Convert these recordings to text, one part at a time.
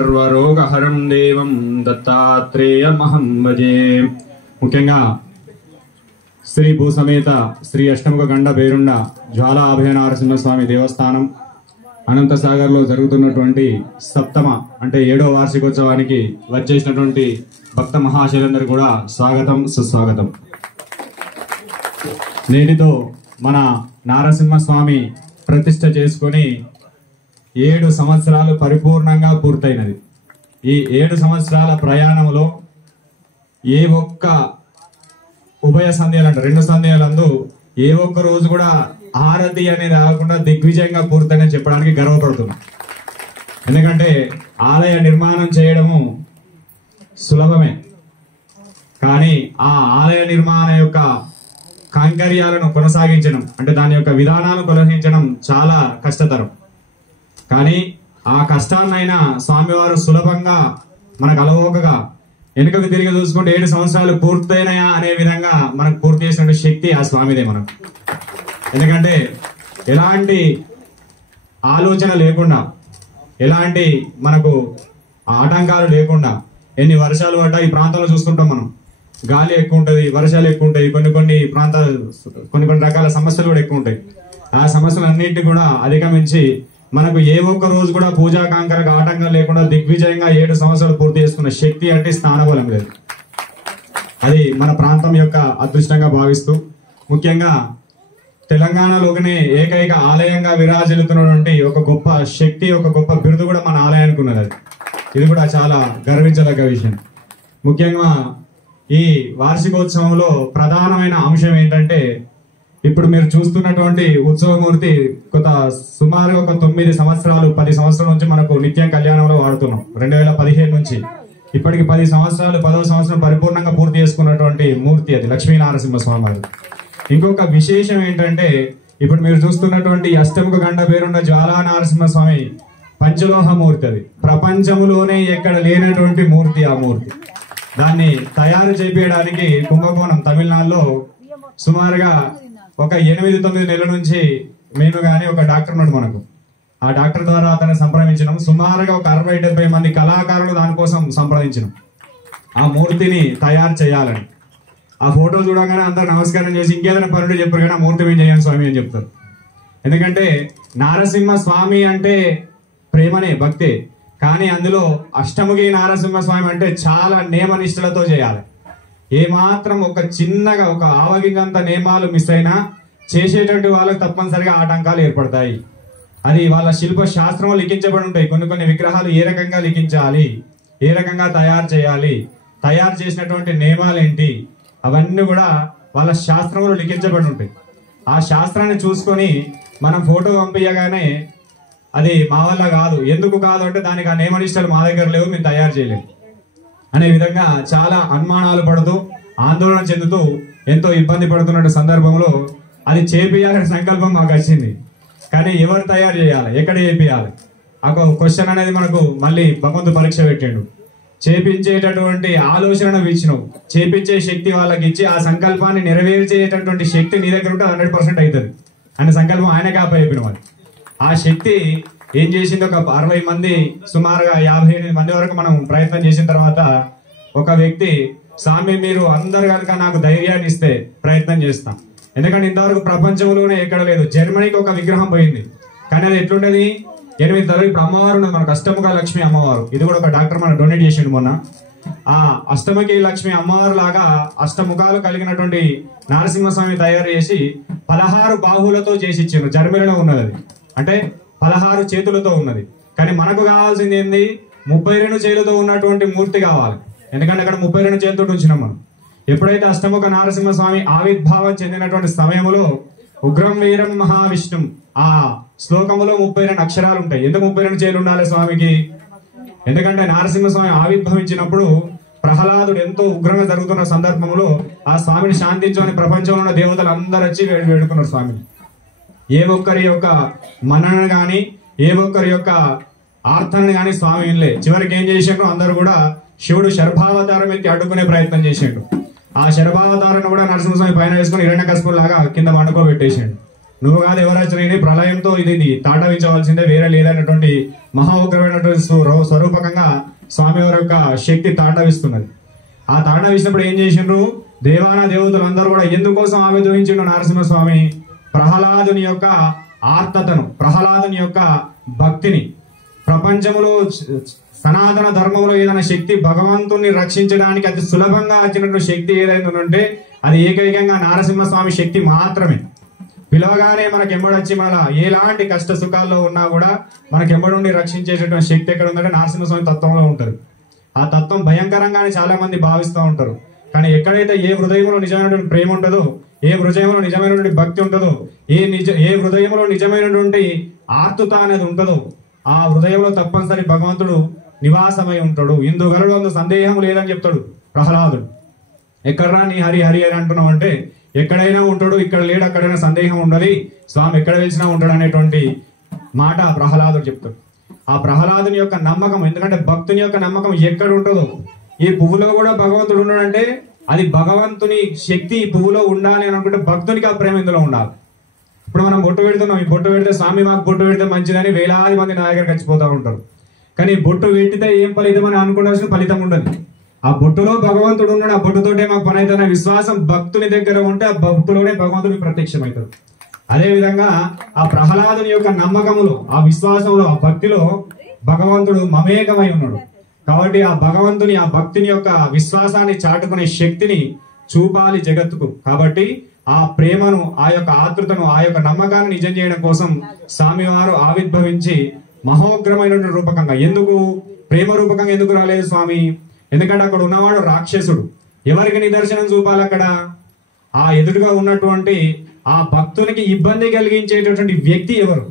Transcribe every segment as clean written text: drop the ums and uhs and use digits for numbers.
సర్వరోగహరం దేవం దత్తాత్రేయమహం భజే. ముఖ్యంగా శ్రీ భూసమేత శ్రీ అష్టముఖ గండ బేరుండ జ్వాలా అభయ నారసింహస్వామి దేవస్థానం అనంతసాగర్లో జరుగుతున్నటువంటి సప్తమ అంటే 7వ వార్షికోత్సవానికి వచ్చేసినటువంటి భక్త మహాశయులందరూ కూడా స్వాగతం సుస్వాగతం. నేటితో మన నారసింహస్వామి ప్రతిష్ఠ చేసుకొని 7 సంవత్సరాలు పరిపూర్ణంగా పూర్తయినది. ఈ 7 సంవత్సరాల ప్రయాణంలో ఏ ఒక్క ఉభయ సంధ్యలు అంటే 2 సంధ్యలందు ఏ ఒక్క రోజు కూడా హారతి అనేది ఆగకుండా దిగ్విజయంగా పూర్తయినని చెప్పడానికి గర్వపడుతున్నాం. ఎందుకంటే ఆలయ నిర్మాణం చేయడము సులభమే, కానీ ఆ ఆలయ నిర్మాణ యొక్క కైంకర్యాలను కొనసాగించడం అంటే దాని యొక్క విధానాలను కొనసాగించడం చాలా కష్టతరం. కానీ ఆ కష్టాన్నైనా స్వామివారు సులభంగా మనకు అలవోకగా వెనుకకు తిరిగి చూసుకుంటే 7 సంవత్సరాలు పూర్తయినాయా అనే విధంగా మనకు పూర్తి చేసిన శక్తి ఆ స్వామిదే మనకు. ఎందుకంటే ఎలాంటి ఆలోచన లేకుండా, ఎలాంటి మనకు ఆటంకాలు లేకుండా ఎన్ని వర్షాలు పడ్డా ఈ ప్రాంతంలో చూస్తుంటాం మనం. గాలి ఎక్కువ ఉంటుంది, వర్షాలు ఎక్కువ ఉంటాయి, కొన్ని ప్రాంతాలు కొన్ని రకాల సమస్యలు కూడా ఎక్కువ ఉంటాయి. ఆ సమస్యలన్నింటినీ కూడా అధిగమించి మనకు ఏ ఒక్క రోజు కూడా పూజా కాంకరకు ఆటంకం లేకుండా దిగ్విజయంగా 7 సంవత్సరాలు పూర్తి చేసుకున్న శక్తి అంటే స్థానబలం లేదు. అది మన ప్రాంతం యొక్క అదృష్టంగా భావిస్తూ, ముఖ్యంగా తెలంగాణలోనే ఏకైక ఆలయంగా విరాజిల్లుతున్నటువంటి ఒక గొప్ప శక్తి, ఒక గొప్ప బిరుదు కూడా మన ఆలయానికి ఉన్నది. ఇది కూడా చాలా గర్వించదగ్గ విషయం. ముఖ్యంగా ఈ వార్షికోత్సవంలో ప్రధానమైన అంశం ఏంటంటే, ఇప్పుడు మీరు చూస్తున్నటువంటి ఉత్సవమూర్తి సుమారు ఒక 9 సంవత్సరాలు 10 సంవత్సరాల నుంచి మనకు నిత్యం కళ్యాణంలో వాడుతున్నాం. 2015 నుంచి ఇప్పటికి 10 సంవత్సరాలు 10వ సంవత్సరం పరిపూర్ణంగా పూర్తి చేసుకున్నటువంటి మూర్తి అది లక్ష్మీ నరసింహస్వామి వారు. ఇంకొక విశేషం ఏంటంటే, ఇప్పుడు మీరు చూస్తున్నటువంటి అష్టముఖ గండ పేరున్న జ్వాలా నరసింహస్వామి పంచలోహ మూర్తి. అది ప్రపంచంలోనే ఎక్కడ లేనటువంటి మూర్తి. ఆ మూర్తి దాన్ని తయారు చేయించడానికి కుంభకోణం తమిళనాడులో సుమారుగా ఒక 8-9 నెలల నుంచి నేను కానీ ఒక డాక్టర్ ఉన్నాడు మనకు. ఆ డాక్టర్ ద్వారా అతన్ని సంప్రదించినాం. సుమారుగా ఒక 60-70 మంది కళాకారులు దానికోసం సంప్రదించినాం ఆ మూర్తిని తయారు చేయాలని. ఆ ఫోటో చూడగానే అందరు నమస్కారం చేసి ఇంకేదైనా పనులు చెప్పారు, కానీ ఆ మూర్తి మేము చేయండి స్వామి అని చెప్తారు. ఎందుకంటే నారసింహ స్వామి అంటే ప్రేమనే, భక్తే. కానీ అందులో అష్టముఖి నారసింహస్వామి అంటే చాలా నియమనిష్టలతో చేయాలి. ఏమాత్రం ఒక చిన్నగా ఒక ఆవగింగంత నియమాలు మిస్ అయినా చేసేటువంటి వాళ్ళకి తప్పనిసరిగా ఆటంకాలు ఏర్పడతాయి. అది వాళ్ళ శిల్ప శాస్త్రంలో లిఖించబడి ఉంటాయి. కొన్ని విగ్రహాలు ఏ రకంగా లిఖించాలి, ఏ రకంగా తయారు చేయాలి, తయారు చేసినటువంటి నియమాలు ఏంటి, అవన్నీ కూడా వాళ్ళ శాస్త్రంలో లిఖించబడి ఉంటాయి. ఆ శాస్త్రాన్ని చూసుకొని మనం ఫోటో పంపించగానే అది మా వల్ల కాదు, ఎందుకు కాదు అంటే దానికి ఆ నియమనిష్టలు మా దగ్గర లేవు, మేము తయారు చేయలేము అనే విధంగా చాలా అనుమానాలు పడుతూ ఆందోళన చెందుతూ ఎంతో ఇబ్బంది పడుతున్న సందర్భంలో అది చేపియాలనే సంకల్పం మాకు వచ్చింది. కానీ ఎవరు తయారు చేయాలి, ఎక్కడ చేపియాలి, ఆ క్వశ్చన్ అనేది మనకు మళ్ళీ భగవంతుడు పరీక్ష పెట్టిండు. చేపించేటటువంటి ఆలోచనను ఇచ్చినావు, చేపించే శక్తి వాళ్ళకి ఇచ్చి ఆ సంకల్పాన్ని నెరవేర్చేటటువంటి శక్తి నీ దగ్గర ఉంటే 100% అవుతుంది అనే సంకల్పం ఆయనకే అప్పచెప్పిన వాళ్ళు. ఆ శక్తి ఏం చేసింది, ఒక 60 మంది సుమారుగా 58 మంది వరకు మనం ప్రయత్నం చేసిన తర్వాత ఒక వ్యక్తి, స్వామి మీరు అందరు కనుక నాకు ధైర్యాన్ని ఇస్తే ప్రయత్నం చేస్తాం. ఎందుకంటే ఇంతవరకు ప్రపంచంలోనే ఎక్కడ లేదు. జర్మనీకి ఒక విగ్రహం పోయింది, కానీ అది ఎట్లుంటది 8 తరగతి. ఇప్పుడు అమ్మవారు ఉన్నది మనకు, అష్టముఖ లక్ష్మి అమ్మవారు. ఇది కూడా ఒక డాక్టర్ మనకు డొనేట్ చేసిండు మొన్న. ఆ అష్టముఖి లక్ష్మి అమ్మవారు లాగా అష్టముఖాలు కలిగినటువంటి నరసింహస్వామి తయారు చేసి 16 బాహువులతో చేసి ఇచ్చిండు. జర్మనీలో ఉన్నది అది, అంటే 16 చేతులతో ఉన్నది. కానీ మనకు కావాల్సింది ఏంది, 32 చేతులతో ఉన్నటువంటి మూర్తి కావాలి. ఎందుకంటే అక్కడ 32 చేతులతో ఉంచినాం మనం. ఎప్పుడైతే అష్టముఖ నరసింహస్వామి ఆవిర్భావం చెందినటువంటి సమయంలో ఉగ్రం వీరం మహావిష్ణుం ఆ శ్లోకంలో 32 అక్షరాలు ఉంటాయి. ఎందుకు 32 చేతులు ఉండాలి స్వామికి? ఎందుకంటే నరసింహస్వామి ఆవిర్భవించినప్పుడు ప్రహ్లాదుడు ఎంతో ఉగ్రంగా జరుగుతున్న సందర్భంలో ఆ స్వామిని శాంతించమని ప్రపంచంలో ఉన్న దేవతలు అందరూ వచ్చి వేడుకున్నారు స్వామిని. ఏ ఒక్కరి యొక్క మనను గాని, ఏ ఒక్కరి యొక్క ఆర్థాన్ని గాని స్వామి వినలే. చివరికి ఏం చేసిండ్రు, అందరూ కూడా శివుడు శర్భావతారం ఎత్తి అడ్డుకునే ప్రయత్నం చేసిండు. ఆ శర్భావతారాన్ని కూడా నరసింహస్వామి పైన వేసుకుని హిరణ్యకశిపుడు లాగా కింద వండుకోబెట్టేసిండు. నువ్వు కాదు ఎవరొచ్చినా ప్రళయంతో ఇది తాండవించవలసిందే, వేరే లేదన్నటువంటి మహా ఉగ్రమైనటువంటి స్వరూపకంగా స్వామి వారి యొక్క శక్తి తాండవిస్తున్నది. ఆ తాండవించినప్పుడు ఏం చేసిండ్రు, దేవాన దేవతలందరూ కూడా ఎందుకోసం ఆవిర్భవించిండు నరసింహస్వామి? ప్రహ్లాదుని యొక్క ఆర్తతను, ప్రహ్లాదుని యొక్క భక్తిని, ప్రపంచంలో సనాతన ధర్మంలో ఏదైనా శక్తి భగవంతుని రక్షించడానికి అతి సులభంగా వచ్చినటువంటి శక్తి ఏదైనా ఉంటే అది ఏకైకంగా నరసింహస్వామి శక్తి మాత్రమే. పిలవగానే మనకి ఎంబడొచ్చి మన ఎలాంటి కష్ట సుఖాల్లో ఉన్నా కూడా మనకి ఎంబడుండి రక్షించేటటువంటి శక్తి ఎక్కడ ఉందంటే నరసింహస్వామి తత్వంలో ఉంటుంది. ఆ తత్వం భయంకరంగానే చాలా మంది భావిస్తూ ఉంటారు. కానీ ఎక్కడైతే ఏ హృదయంలో నిజమైనటువంటి ప్రేమ ఉంటుందో, ఏ హృదయంలో నిజమైనటువంటి భక్తి ఉంటుందో, ఏ హృదయంలో నిజమైనటువంటి ఆర్తుత అనేది ఉంటుందో ఆ హృదయంలో తప్పనిసరి భగవంతుడు నివాసమై ఉంటాడు. ఇందుగలలో సందేహం లేదని చెప్తాడు ప్రహ్లాదుడు. ఎక్కడరా నీ హరి హరి అని అంటున్నావు అంటే ఎక్కడైనా ఉంటాడు, ఇక్కడ లేడు, అక్కడైనా సందేహం ఉండదు, స్వామి ఎక్కడ వెలిసినా ఉంటాడు అనేటువంటి మాట ప్రహ్లాదుడు చెప్తాడు. ఆ ప్రహ్లాదుని యొక్క నమ్మకం, ఎందుకంటే భక్తుని యొక్క నమ్మకం ఎక్కడ ఉంటుందో, ఈ పువ్వులో కూడా భగవంతుడు ఉన్నాడంటే అది భగవంతుని శక్తి ఈ పువ్వులో ఉండాలి అని అనుకుంటే భక్తునికి ఆ ప్రేమ ఇందులో ఉండాలి. ఇప్పుడు మనం బొట్టు పెడుతున్నాం, ఈ బొట్టు పెడితే స్వామి మాకు బొట్టు పెడితే మంచిదని వేలాది మంది నా దగ్గర ఖచ్చిపోతూ ఉంటారు. కానీ బొట్టు పెట్టితే ఏం ఫలితం అని అనుకోవాల్సిన ఫలితం ఉండదు. ఆ బొట్టులో భగవంతుడు ఉన్నాడు, ఆ బొట్టుతోటే మాకు పని అవుతుంది విశ్వాసం భక్తుని దగ్గర ఉంటే ఆ బొట్టులోనే భగవంతుడు ప్రత్యక్షమవుతాడు. అదే విధంగా ఆ ప్రహ్లాదుని యొక్క నమ్మకములో, ఆ విశ్వాసంలో, ఆ భక్తిలో భగవంతుడు మమేకమై ఉన్నాడు. కాబట్టి ఆ భగవంతుని, ఆ భక్తిని యొక్క విశ్వాసాన్ని చాటుకునే శక్తిని చూపాలి జగత్తుకు. కాబట్టి ఆ ప్రేమను, ఆ యొక్క ఆతృతను, ఆ యొక్క నమ్మకాన్ని నిజం చేయడం కోసం స్వామివారు ఆవిర్భవించి మహోగ్రమైనటువంటి రూపకంగా, ఎందుకు ప్రేమ రూపకంగా ఎందుకు రాలేదు స్వామి? ఎందుకంటే అక్కడ ఉన్నవాడు రాక్షసుడు. ఎవరికి నిదర్శనం చూపాలి అక్కడ? ఆ ఎదురుగా ఉన్నటువంటి ఆ భక్తునికి ఇబ్బంది కలిగించేటటువంటి వ్యక్తి ఎవరు?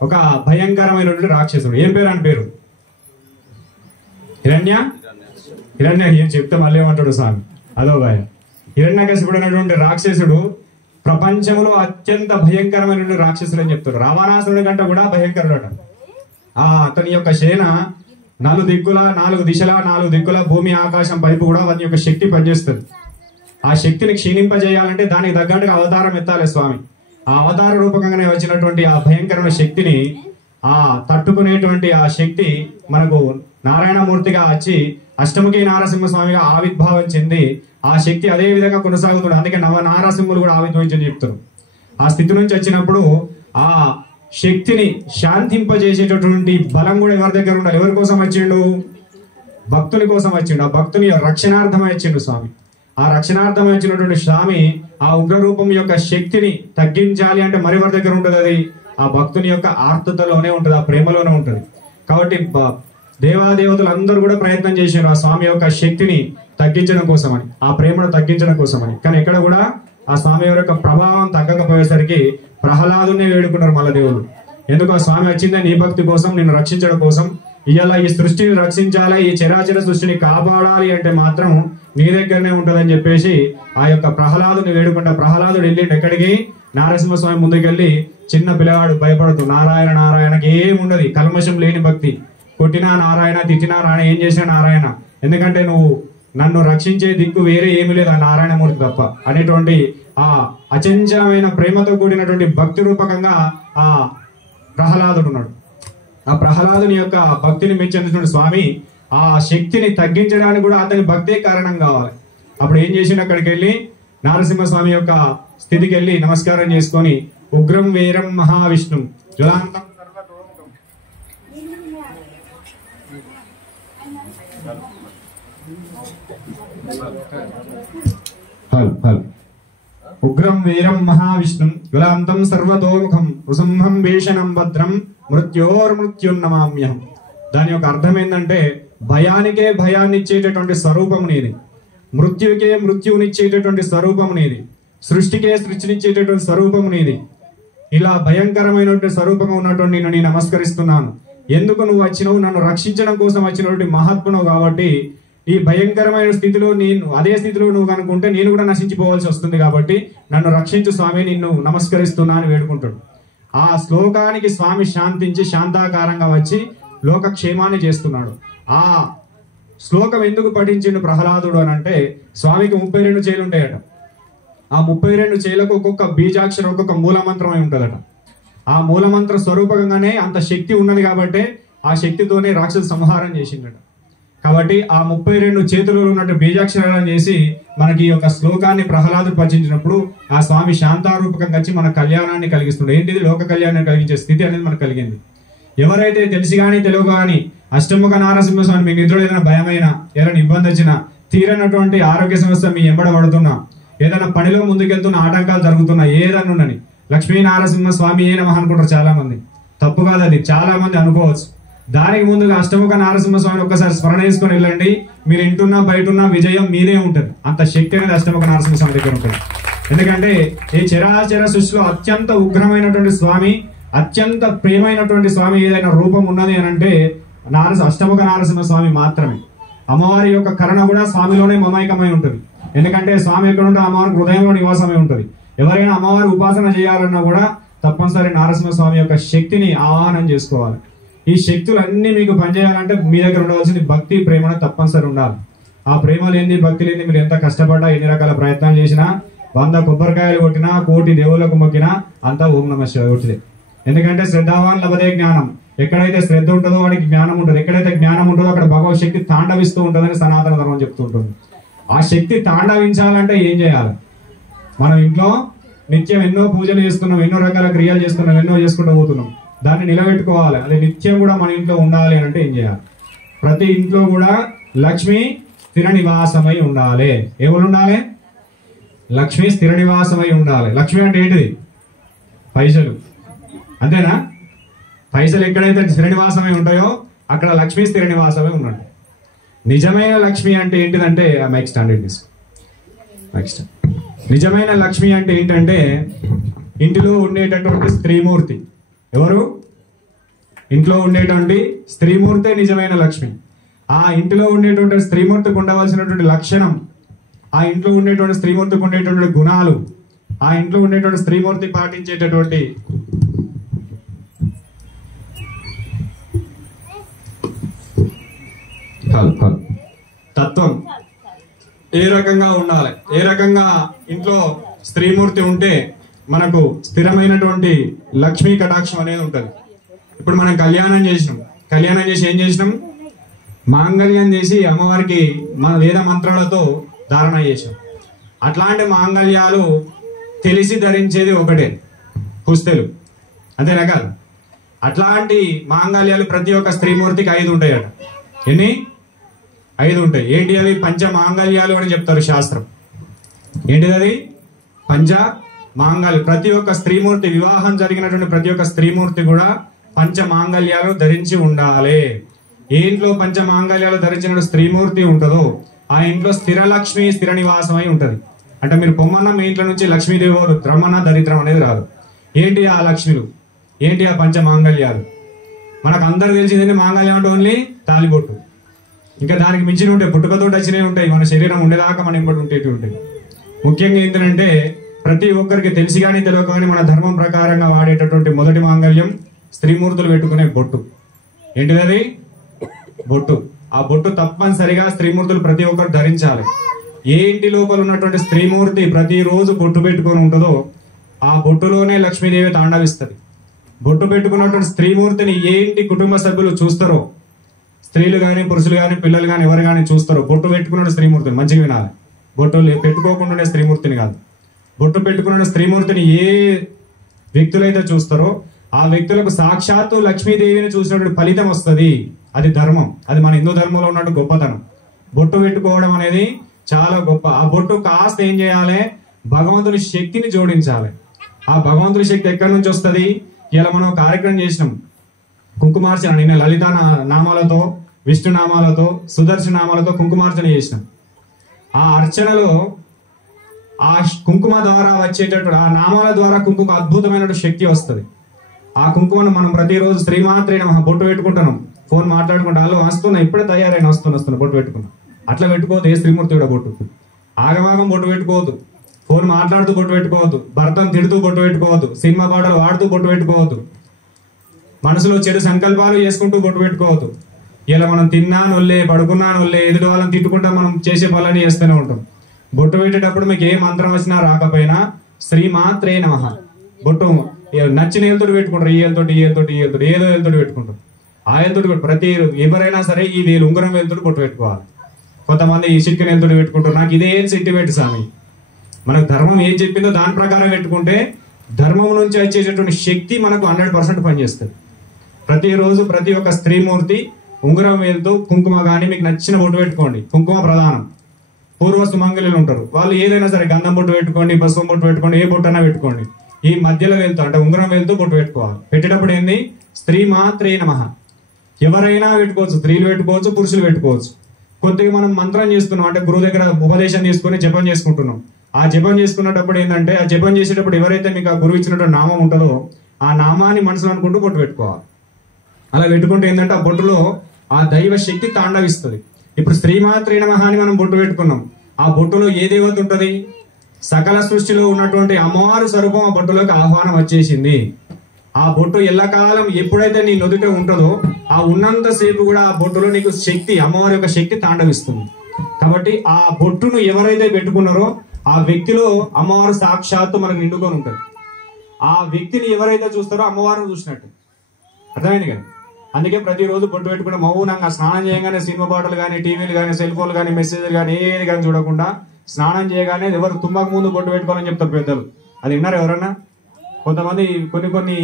ఒక భయంకరమైనటువంటి రాక్షసుడు. ఏం పేరు అని పేరు? హిరణ్య ఏం చెప్తే మళ్ళీ ఏమంటాడు స్వామి? అదో భయ. హిరణ్యకశిపుడు అనేటువంటి రాక్షసుడు ప్రపంచంలో అత్యంత భయంకరమైనటువంటి రాక్షసుడు అని చెప్తాడు. రావణాసురుడి కంటే కూడా భయంకరుడు అట. అతని యొక్క సేన నాలుగు దిక్కుల భూమి ఆకాశం పైపు కూడా వాటి యొక్క శక్తి పనిచేస్తుంది. ఆ శక్తిని క్షీణింపజేయాలంటే దానికి తగ్గట్టుగా అవతారం ఎత్తాలి స్వామి. ఆ అవతార రూపకంగానే వచ్చినటువంటి ఆ భయంకరమైన శక్తిని ఆ తట్టుకునేటువంటి ఆ శక్తి మనకు నారాయణమూర్తిగా వచ్చి అష్టముఖి నారసింహస్వామిగా ఆవిర్భావం చెంది ఆ శక్తి అదే విధంగా కొనసాగుతుంది. అందుకే నారసింహులు కూడా ఆవిర్భవించని చెప్తారు. ఆ స్థితి నుంచి వచ్చినప్పుడు ఆ శక్తిని శాంతింపజేసేటటువంటి బలం కూడా ఎవరి దగ్గర ఉండాలి? ఎవరి కోసం వచ్చిండు? భక్తుని కోసం వచ్చిండు. ఆ భక్తుని రక్షణార్థమై వచ్చిండు స్వామి. ఆ రక్షణార్థమై వచ్చినటువంటి స్వామి ఆ ఉగ్రరూపం యొక్క శక్తిని తగ్గించాలి అంటే మరెవరి దగ్గర ఉంటుంది? అది ఆ భక్తుని యొక్క ఆర్తతలోనే ఉంటుంది, ఆ ప్రేమలోనే ఉంటుంది. కాబట్టి దేవాదేవతలు అందరూ కూడా ప్రయత్నం చేశారు ఆ స్వామి యొక్క శక్తిని తగ్గించడం కోసమని, ఆ ప్రేమను తగ్గించడం కోసమని. కానీ ఎక్కడ కూడా ఆ స్వామి యొక్క ప్రభావం తగ్గకపోయేసరికి ప్రహ్లాదునే వేడుకున్నారు మళ్ళా దేవుడు. ఎందుకు? ఆ స్వామి వచ్చిందే నీ భక్తి కోసం, నిన్ను రక్షించడం కోసం. ఇవాళ ఈ సృష్టిని రక్షించాలి, ఈ చరాచర సృష్టిని కాపాడాలి అంటే మాత్రం నీ దగ్గరనే ఉంటుందని చెప్పేసి ఆ యొక్క ప్రహ్లాదుని వేడుకుంటా ప్రహ్లాదుడు వెళ్ళిండు ఎక్కడికి? నారసింహస్వామి ముందుకెళ్ళి చిన్న పిల్లవాడు భయపడుతూ నారాయణ నారాయణకి ఏముండదు, కల్మషం లేని భక్తి. కొట్టినా నారాయణ, తిట్టినా నారాయణ, ఏం చేసినా నారాయణ, ఎందుకంటే నువ్వు నన్ను రక్షించే దిక్కు వేరే ఏమీ లేదు ఆ నారాయణమూర్తి తప్ప అనేటువంటి ఆ అచంచలమైన ప్రేమతో కూడినటువంటి భక్తి రూపకంగా ఆ ప్రహ్లాదుడు ఉన్నాడు. ఆ ప్రహ్లాదుని యొక్క భక్తిని మెచ్చినటువంటి స్వామి ఆ శక్తిని తగ్గించడానికి కూడా అతని భక్తే కారణం కావాలి. అప్పుడు ఏం చేసిండు? అక్కడికి వెళ్ళి నారసింహస్వామి యొక్క స్థితికి వెళ్ళి నమస్కారం చేసుకొని ఉగ్రం వీరం మహావిష్ణు జ్వలాంతం ఉగ్రం వీరం మహావిష్ణుం జ్వలాంతం సర్వతోముఖం వృసింహం భీషణం భద్రం మృత్యోర్మృత్యున్నమామ్యహం. దాని యొక్క అర్థం ఏంటంటే భయానికే భయాన్ని ఇచ్చేటటువంటి స్వరూపం నీది, మృత్యుకే మృత్యునిచ్చేటటువంటి స్వరూపం నీది, సృష్టికే సృష్టినిచ్చేటటువంటి స్వరూపం నీది. ఇలా భయంకరమైనటువంటి స్వరూపంగా ఉన్నటువంటి నేను నమస్కరిస్తున్నాను. ఎందుకు నువ్వు వచ్చినావు? నన్ను రక్షించడం కోసం వచ్చినటువంటి మహాత్ముడు కాబట్టి ఈ భయంకరమైన స్థితిలో నేను అదే స్థితిలో నువ్వు కనుకుంటే నేను కూడా నశించిపోవాల్సి వస్తుంది. కాబట్టి నన్ను రక్షించు స్వామి, నిన్ను నమస్కరిస్తున్నా అని వేడుకుంటాడు. ఆ శ్లోకానికి స్వామి శాంతించి శాంతాకారంగా వచ్చి లోకక్షేమాన్ని చేస్తున్నాడు. ఆ శ్లోకం ఎందుకు పఠించిండు ప్రహ్లాదుడు అని అంటే స్వామికి 32 చేలు ఉంటాయట. ఆ ఆ 32 చేలకు ఒక్కొక్క బీజాక్షరం ఒక్కొక్క మూలమంత్రమై ఉంటుందట. ఆ మూలమంత్ర స్వరూపకంగానే అంత శక్తి ఉన్నది కాబట్టి ఆ శక్తితోనే రాక్షస సంహారం చేసిందట. కాబట్టి ఆ 32 చేతులలో ఉన్నట్టు బీజాక్షరాలను చేసి మనకి ఈ యొక్క శ్లోకాన్ని ప్రహ్లాదుడు పఠించినప్పుడు ఆ స్వామి శాంతారూపకంగా వచ్చి మన కళ్యాణాన్ని కలిగిస్తుంది. ఏంటిది? లోక కళ్యాణాన్ని కలిగించే స్థితి అనేది మనకు కలిగింది. ఎవరైతే తెలిసి కానీ తెలియక కానీ అష్టముఖ నారసింహస్వామి మీ నిద్రలో ఏదైనా భయమైనా, ఏదైనా ఇబ్బంది వచ్చినా, తీరనటువంటి ఆరోగ్య సమస్య మీ ఎంబడబడుతున్నా, ఏదైనా పనిలో ముందుకెళ్తున్న ఆటంకాలు జరుగుతున్నా, ఏదన్నా ఉన్నని లక్ష్మీ నారసింహ స్వామి ఏ నమః అనుకుంటారు చాలా మంది. తప్పు కాదు, అది చాలా మంది అనుకోవచ్చు. దానికి ముందుగా అష్టముఖ నారసింహ స్వామిని ఒక్కసారి స్మరణ చేసుకొని వెళ్ళండి. మీరు ఇంటున్నా బయటున్నా విజయం మీదే ఉంటుంది. అంత శక్తి అనేది అష్టముఖ నారసింహ స్వామి దగ్గర ఉంటుంది. ఎందుకంటే ఈ చరాచర సృష్టిలో అత్యంత ఉగ్రమైనటువంటి స్వామి, అత్యంత ప్రియమైనటువంటి స్వామి ఏదైనా రూపం ఉన్నది అని అంటే అష్టముఖ నారసింహ స్వామి మాత్రమే. అమ్మవారి యొక్క కరుణ కూడా స్వామిలోనే మమైకమై ఉంటుంది. ఎందుకంటే స్వామి ఎక్కడ ఉంటే అమ్మవారి హృదయంలో నివాసమై ఉంటుంది. ఎవరైనా అమ్మవారి ఉపాసన చేయాలన్నా కూడా తప్పనిసరి నారసింహ స్వామి యొక్క శక్తిని ఆవాహనం చేసుకోవాలి. ఈ శక్తులన్నీ మీకు పనిచేయాలంటే మీ దగ్గర ఉండవలసింది భక్తి, ప్రేమ తప్పనిసరి ఉండాలి. ఆ ప్రేమ లేని, భక్తి లేని మీరు ఎంత కష్టపడ్డా, ఎన్ని రకాల ప్రయత్నాలు చేసినా, 100 కొబ్బరికాయలు కొట్టినా, 1 కోటి దేవుళ్ళకు మొక్కినా అంతా ఓం నమః శివాయ కొట్టిదే. ఎందుకంటే శ్రద్ధావాన్ లభతే జ్ఞానం. ఎక్కడైతే శ్రద్ధ ఉంటుందో వాడికి జ్ఞానం ఉంటుంది. ఎక్కడైతే జ్ఞానం ఉంటుందో అక్కడ భగవత్ శక్తి తాండవిస్తూ ఉంటుందని సనాతన ధర్మం చెప్తూ ఉంటుంది. ఆ శక్తి తాండవించాలంటే ఏం చేయాలి? మనం ఇంట్లో నిత్యం ఎన్నో పూజలు చేస్తున్నాం, ఎన్నో రకాల క్రియలు చేస్తున్నాం, ఎన్నో చేసుకుంటూ పోతున్నాం. దాన్ని నిలబెట్టుకోవాలి. అది నిత్యం కూడా మన ఇంట్లో ఉండాలి అంటే ఏం చేయాలి? ప్రతి ఇంట్లో కూడా లక్ష్మి స్థిర నివాసమై ఉండాలి. ఎవరు ఉండాలి? లక్ష్మి స్థిర నివాసమై ఉండాలి. లక్ష్మి అంటే ఏంటిది? పైసలు. అంతేనా? పైసలు ఎక్కడైతే స్థిర నివాసమై ఉంటాయో అక్కడ లక్ష్మి స్థిర నివాసమై ఉన్నట్టు. నిజమైన లక్ష్మి అంటే ఏంటిదంటే మైక్ స్టాండర్డ్ తీసుకో. నిజమైన లక్ష్మి అంటే ఏంటంటే ఇంటిలో ఉండేటటువంటి స్త్రీమూర్తి. ఎవరు? ఇంట్లో ఉండేటువంటి స్త్రీమూర్తే నిజమైన లక్ష్మి. ఆ ఇంటిలో ఉండేటువంటి స్త్రీమూర్తికి ఉండవలసినటువంటి లక్షణం, ఆ ఇంట్లో ఉండేటువంటి స్త్రీమూర్తికి ఉండేటువంటి గుణాలు, ఆ ఇంట్లో ఉండేటువంటి స్త్రీమూర్తి పాటించేటటువంటి తత్వం ఏ రకంగా ఉండాలి, ఏ రకంగా ఇంట్లో స్త్రీమూర్తి ఉంటే మనకు స్థిరమైనటువంటి లక్ష్మీ కటాక్షం అనేది ఉంటుంది. ఇప్పుడు మనం కళ్యాణం చేసినాం. కళ్యాణం చేసి ఏం చేసినాం? మాంగళ్యం చేసి అమ్మవారికి మన వేద మంత్రాలతో ధారణ చేసాం. అట్లాంటి మాంగళ్యాలు తెలిసి ధరించేది ఒకటే, పుస్తెలు. అంతేనా కాదు? అట్లాంటి మాంగళ్యాలు ప్రతి ఒక్క స్త్రీమూర్తికి 5 ఉంటాయట. ఎన్ని? 5 ఉంటాయి. ఏంటి అవి? పంచ మాంగళ్యాలు అని చెప్తారు శాస్త్రం. ఏంటిది అది? పంచ మాంగళ్యాలు. ప్రతి ఒక్క స్త్రీమూర్తి, వివాహం జరిగినటువంటి ప్రతి ఒక్క స్త్రీమూర్తి కూడా పంచ మాంగళ్యాలు ధరించి ఉండాలి. ఏ ఇంట్లో పంచ మాంగళ్యాలు ధరించిన స్త్రీమూర్తి ఉంటుందో ఆ ఇంట్లో స్థిర లక్ష్మి స్థిర నివాసమై ఉంటది. అంటే మీరు పొమ్మన్న మీ ఇంట్లో నుంచి లక్ష్మీదేవి ద్రమణ దరిద్రం అనేది రాదు. ఏంటి ఆ లక్ష్మిలు? ఏంటి ఆ పంచ మాంగళ్యాలు? మనకు అందరు తెలిసింది మాంగళ్యం అంటే ఓన్లీ తాలిబొట్టు. ఇంకా దానికి మించిన ఉంటాయి, పుట్టుకతోటి వచ్చినవి ఉంటాయి, మన శరీరం ఉండేదాకా మన ఇంబడి ఉండేవి ఉంటాయి. ముఖ్యంగా ఏంటంటే ప్రతి ఒక్కరికి తెలిసి కానీ తెలియక కానీ మన ధర్మం ప్రకారంగా వాడేటటువంటి మొదటి మాంగళ్యం స్త్రీమూర్తులు పెట్టుకునే బొట్టు. ఏంటిది అది? బొట్టు. ఆ బొట్టు తప్పనిసరిగా స్త్రీమూర్తులు ప్రతి ఒక్కరు ధరించాలి. ఏ ఇంటి లోపల ఉన్నటువంటి స్త్రీమూర్తి ప్రతిరోజు బొట్టు పెట్టుకొని ఉంటుందో ఆ బొట్టులోనే లక్ష్మీదేవి తాండవిస్తుంది. బొట్టు పెట్టుకున్నటువంటి స్త్రీమూర్తిని ఏ ఇంటి కుటుంబ సభ్యులు చూస్తారో, స్త్రీలు కానీ పురుషులు కానీ పిల్లలు కానీ ఎవరు కానీ చూస్తారో, బొట్టు పెట్టుకున్న స్త్రీమూర్తిని మంచిగా వినాలి. బొట్టు పెట్టుకోకుండా స్త్రీమూర్తిని కాదు. బొట్టు పెట్టుకున్న స్త్రీమూర్తిని ఏ వ్యక్తులైతే చూస్తారో ఆ వ్యక్తులకు సాక్షాత్తు లక్ష్మీదేవిని చూసినటువంటి ఫలితం వస్తుంది. అది ధర్మం. అది మన హిందూ ధర్మంలో ఉన్నట్టు గొప్పతనం. బొట్టు పెట్టుకోవడం అనేది చాలా గొప్ప. ఆ బొట్టు కాస్త ఏం చేయాలి? భగవంతుని శక్తిని జోడించాలి. ఆ భగవంతుని శక్తి ఎక్కడి నుంచి వస్తుంది? ఇలా మనం కార్యక్రమం చేసినాం, కుంకుమార్చన. నిన్న లలిత నామాలతో, విష్ణు నామాలతో, సుదర్శన నామాలతో కుంకుమార్చన చేసినాం. ఆ అర్చనలో ఆ కుంకుమ ద్వారా వచ్చేటటువంటి ఆ నామాల ద్వారా కుంకుమ అద్భుతమైన శక్తి వస్తుంది. ఆ కుంకుమను మనం ప్రతిరోజు శ్రీమాత్రే నమః బొట్టు పెట్టుకుంటున్నాం. ఫోన్ మాట్లాడుకుంటా అలా వస్తున్నా, ఇప్పుడే తయారైన వస్తున్నా బొట్టు పెట్టుకున్నా. అట్లా పెట్టుకోవద్దు. ఏ స్త్రీమూర్తి కూడా బొట్టు ఆగమాగం బొట్టు పెట్టుకోవద్దు. ఫోన్ మాట్లాడుతూ బొట్టు పెట్టుకోవద్దు. భర్తను తిడుతూ బొట్టు పెట్టుకోవద్దు. సినిమా పాటలు వాడుతూ బొట్టు పెట్టుకోవద్దు. మనసులో చెడు సంకల్పాలు చేసుకుంటూ బొట్టు పెట్టుకోవద్దు. ఇలా మనం తిన్నా నొల్లే, పడుకున్నా నొల్లే, ఎదుటి వాళ్ళని తిట్టుకుంటా మనం చేసే పనులని చేస్తూనే ఉంటాం. బొట్టు పెట్టేటప్పుడు మీకు ఏ మంత్రం వచ్చినా రాకపోయినా శ్రీమాత్రే నమః బొట్టు నచ్చిన ఏళ్ళతోటి పెట్టుకుంటారు. ఈ ఏళ్ళతోటి ఏదో ఏళ్ళతోటి పెట్టుకుంటారు. ఆ ఏళ్ళతోటి ప్రతి ఎవరైనా సరే ఈ వేలు ఉంగరం వేలుతోటి బొట్టు పెట్టుకోవాలి. కొంతమంది ఈ చిక్కిన ఏళ్ళతోటి పెట్టుకుంటారు. నాకు ఇదే సెంటిమెంట్ స్వామి. మనకు ధర్మం ఏం చెప్పిందో దాని ప్రకారం పెట్టుకుంటే ధర్మం నుంచి వచ్చేటటువంటి శక్తి మనకు 100% పనిచేస్తుంది. ప్రతిరోజు ప్రతి ఒక్క స్త్రీమూర్తి ఉంగరం వేలుతో కుంకుమ కానీ మీకు నచ్చిన బొట్టు పెట్టుకోండి. కుంకుమ ప్రధానం. పూర్వ సుమంగళులు ఉంటారు, వాళ్ళు ఏదైనా సరే గంధం బొట్టు పెట్టుకోండి, పసుపు బొట్టు పెట్టుకోండి, ఏ బొట్టు అయినా పెట్టుకోండి. ఈ మధ్యలో వెళ్తూ అంటే ఉంగరం వెళ్తూ బొట్టు పెట్టుకోవాలి. పెట్టేటప్పుడు ఏంది శ్రీమాత్రే నమః. ఎవరైనా పెట్టుకోవచ్చు, స్త్రీలు పెట్టుకోవచ్చు, పురుషులు పెట్టుకోవచ్చు. కొద్దిగా మనం మంత్రం చేస్తున్నాం అంటే గురువు దగ్గర ఉపదేశం తీసుకుని జపం చేసుకుంటున్నాం. ఆ జపం చేసుకున్నప్పుడు ఏంటంటే ఆ జపం చేసేటప్పుడు ఎవరైతే మీకు ఆ గురువు ఇచ్చినటువంటి నామం ఉంటుందో ఆ నామాన్ని మనసులో అనుకుంటూ బొట్టు పెట్టుకోవాలి. అలా పెట్టుకుంటే ఏంటంటే ఆ బొట్టులో ఆ దైవ శక్తి తాండవిస్తుంది. ఇప్పుడు శ్రీమాత్రే నమః అని మనం బొట్టు పెట్టుకున్నాం. ఆ బొట్టులో ఏ దేవత ఉంటది? సకల సృష్టిలో ఉన్నటువంటి అమ్మవారు స్వరూపం ఆ బొట్టులోకి ఆహ్వానం వచ్చేసింది. ఆ బొట్టు ఎల్లకాలం ఎప్పుడైతే నీ నుదుట ఉంటుందో ఆ ఉన్నంత సేపు కూడా ఆ బొట్టులో నీకు శక్తి, అమ్మవారి యొక్క శక్తి తాండవిస్తుంది. కాబట్టి ఆ బొట్టును ఎవరైతే పెట్టుకున్నారో ఆ వ్యక్తిలో అమ్మవారు సాక్షాత్తు మనకు నిండుకొని ఉంటుంది. ఆ వ్యక్తిని ఎవరైతే చూస్తారో అమ్మవారిని చూసినట్టు. అర్థమైంది కదా? అందుకే ప్రతిరోజు బొట్టు పెట్టుకుని మౌనంగా స్నానం చేయగానే సినిమా పాటలు కానీ, టీవీలు కానీ, సెల్ ఫోన్లు కానీ, మెసేజ్లు కానీ ఏది కానీ చూడకుండా స్నానం చేయగానే ఎవరు తుమ్మకు ముందు బొట్టు పెట్టుకోవాలని చెప్తారు పెద్దలు. అది విన్నారు ఎవరన్నా? కొంతమంది కొన్ని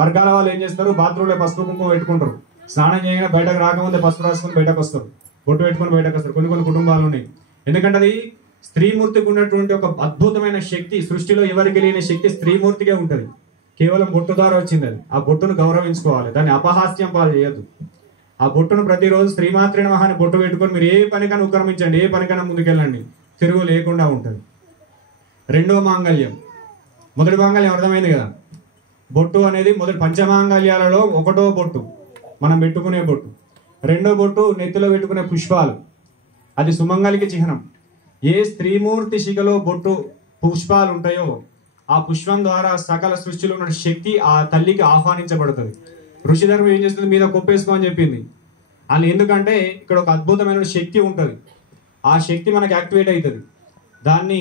వర్గాల వాళ్ళు ఏం చేస్తారు, బాత్రూంలో పసుపు కుంకుమ పెట్టుకుంటారు. స్నానం చేయగానే బయటకు రాకముందే పసుపు రాసుకుని బయటకు వస్తారు, బొట్టు పెట్టుకుని బయటకు వస్తారు. కొన్ని కుటుంబాలు ఉన్నాయి. ఎందుకంటే అది స్త్రీమూర్తికి ఉన్నటువంటి ఒక అద్భుతమైన శక్తి. సృష్టిలో ఎవరికి లేని శక్తి స్త్రీమూర్తికే ఉంటది. కేవలం బొట్టు ద్వారా వచ్చింది అది. ఆ బొట్టును గౌరవించుకోవాలి, దాన్ని అపహాస్యం పాలు చేయొద్దు. ఆ బొట్టును ప్రతిరోజు శ్రీమాత్రే నమః అని బొట్టు పెట్టుకొని మీరు ఏ పనికైనా ఉపక్రమించండి, ఏ పనికైనా ముందుకెళ్ళండి, తిరుగు లేకుండా ఉంటుంది. రెండో మాంగళ్యం. మొదటి మాంగళ్యం అర్థమైంది కదా. బొట్టు అనేది మొదటి పంచమాంగళ్యాలలో ఒకటో బొట్టు మనం పెట్టుకునే బొట్టు. రెండో బొట్టు నెత్తిలో పెట్టుకునే పుష్పాలు, అది సుమంగళికి చిహ్నం. ఏ స్త్రీమూర్తి శిఖలో బొట్టు పుష్పాలు ఉంటాయో ఆ పుష్పం ద్వారా సకల సృష్టిలో ఉన్న శక్తి ఆ తల్లికి ఆహ్వానించబడుతుంది. ఋషిధర్మం ఏం చేస్తుంది, మీద కొప్పేసుకో అని చెప్పింది. అది ఎందుకంటే ఇక్కడ ఒక అద్భుతమైన శక్తి ఉంటుంది. ఆ శక్తి మనకి యాక్టివేట్ అవుతుంది. దాన్ని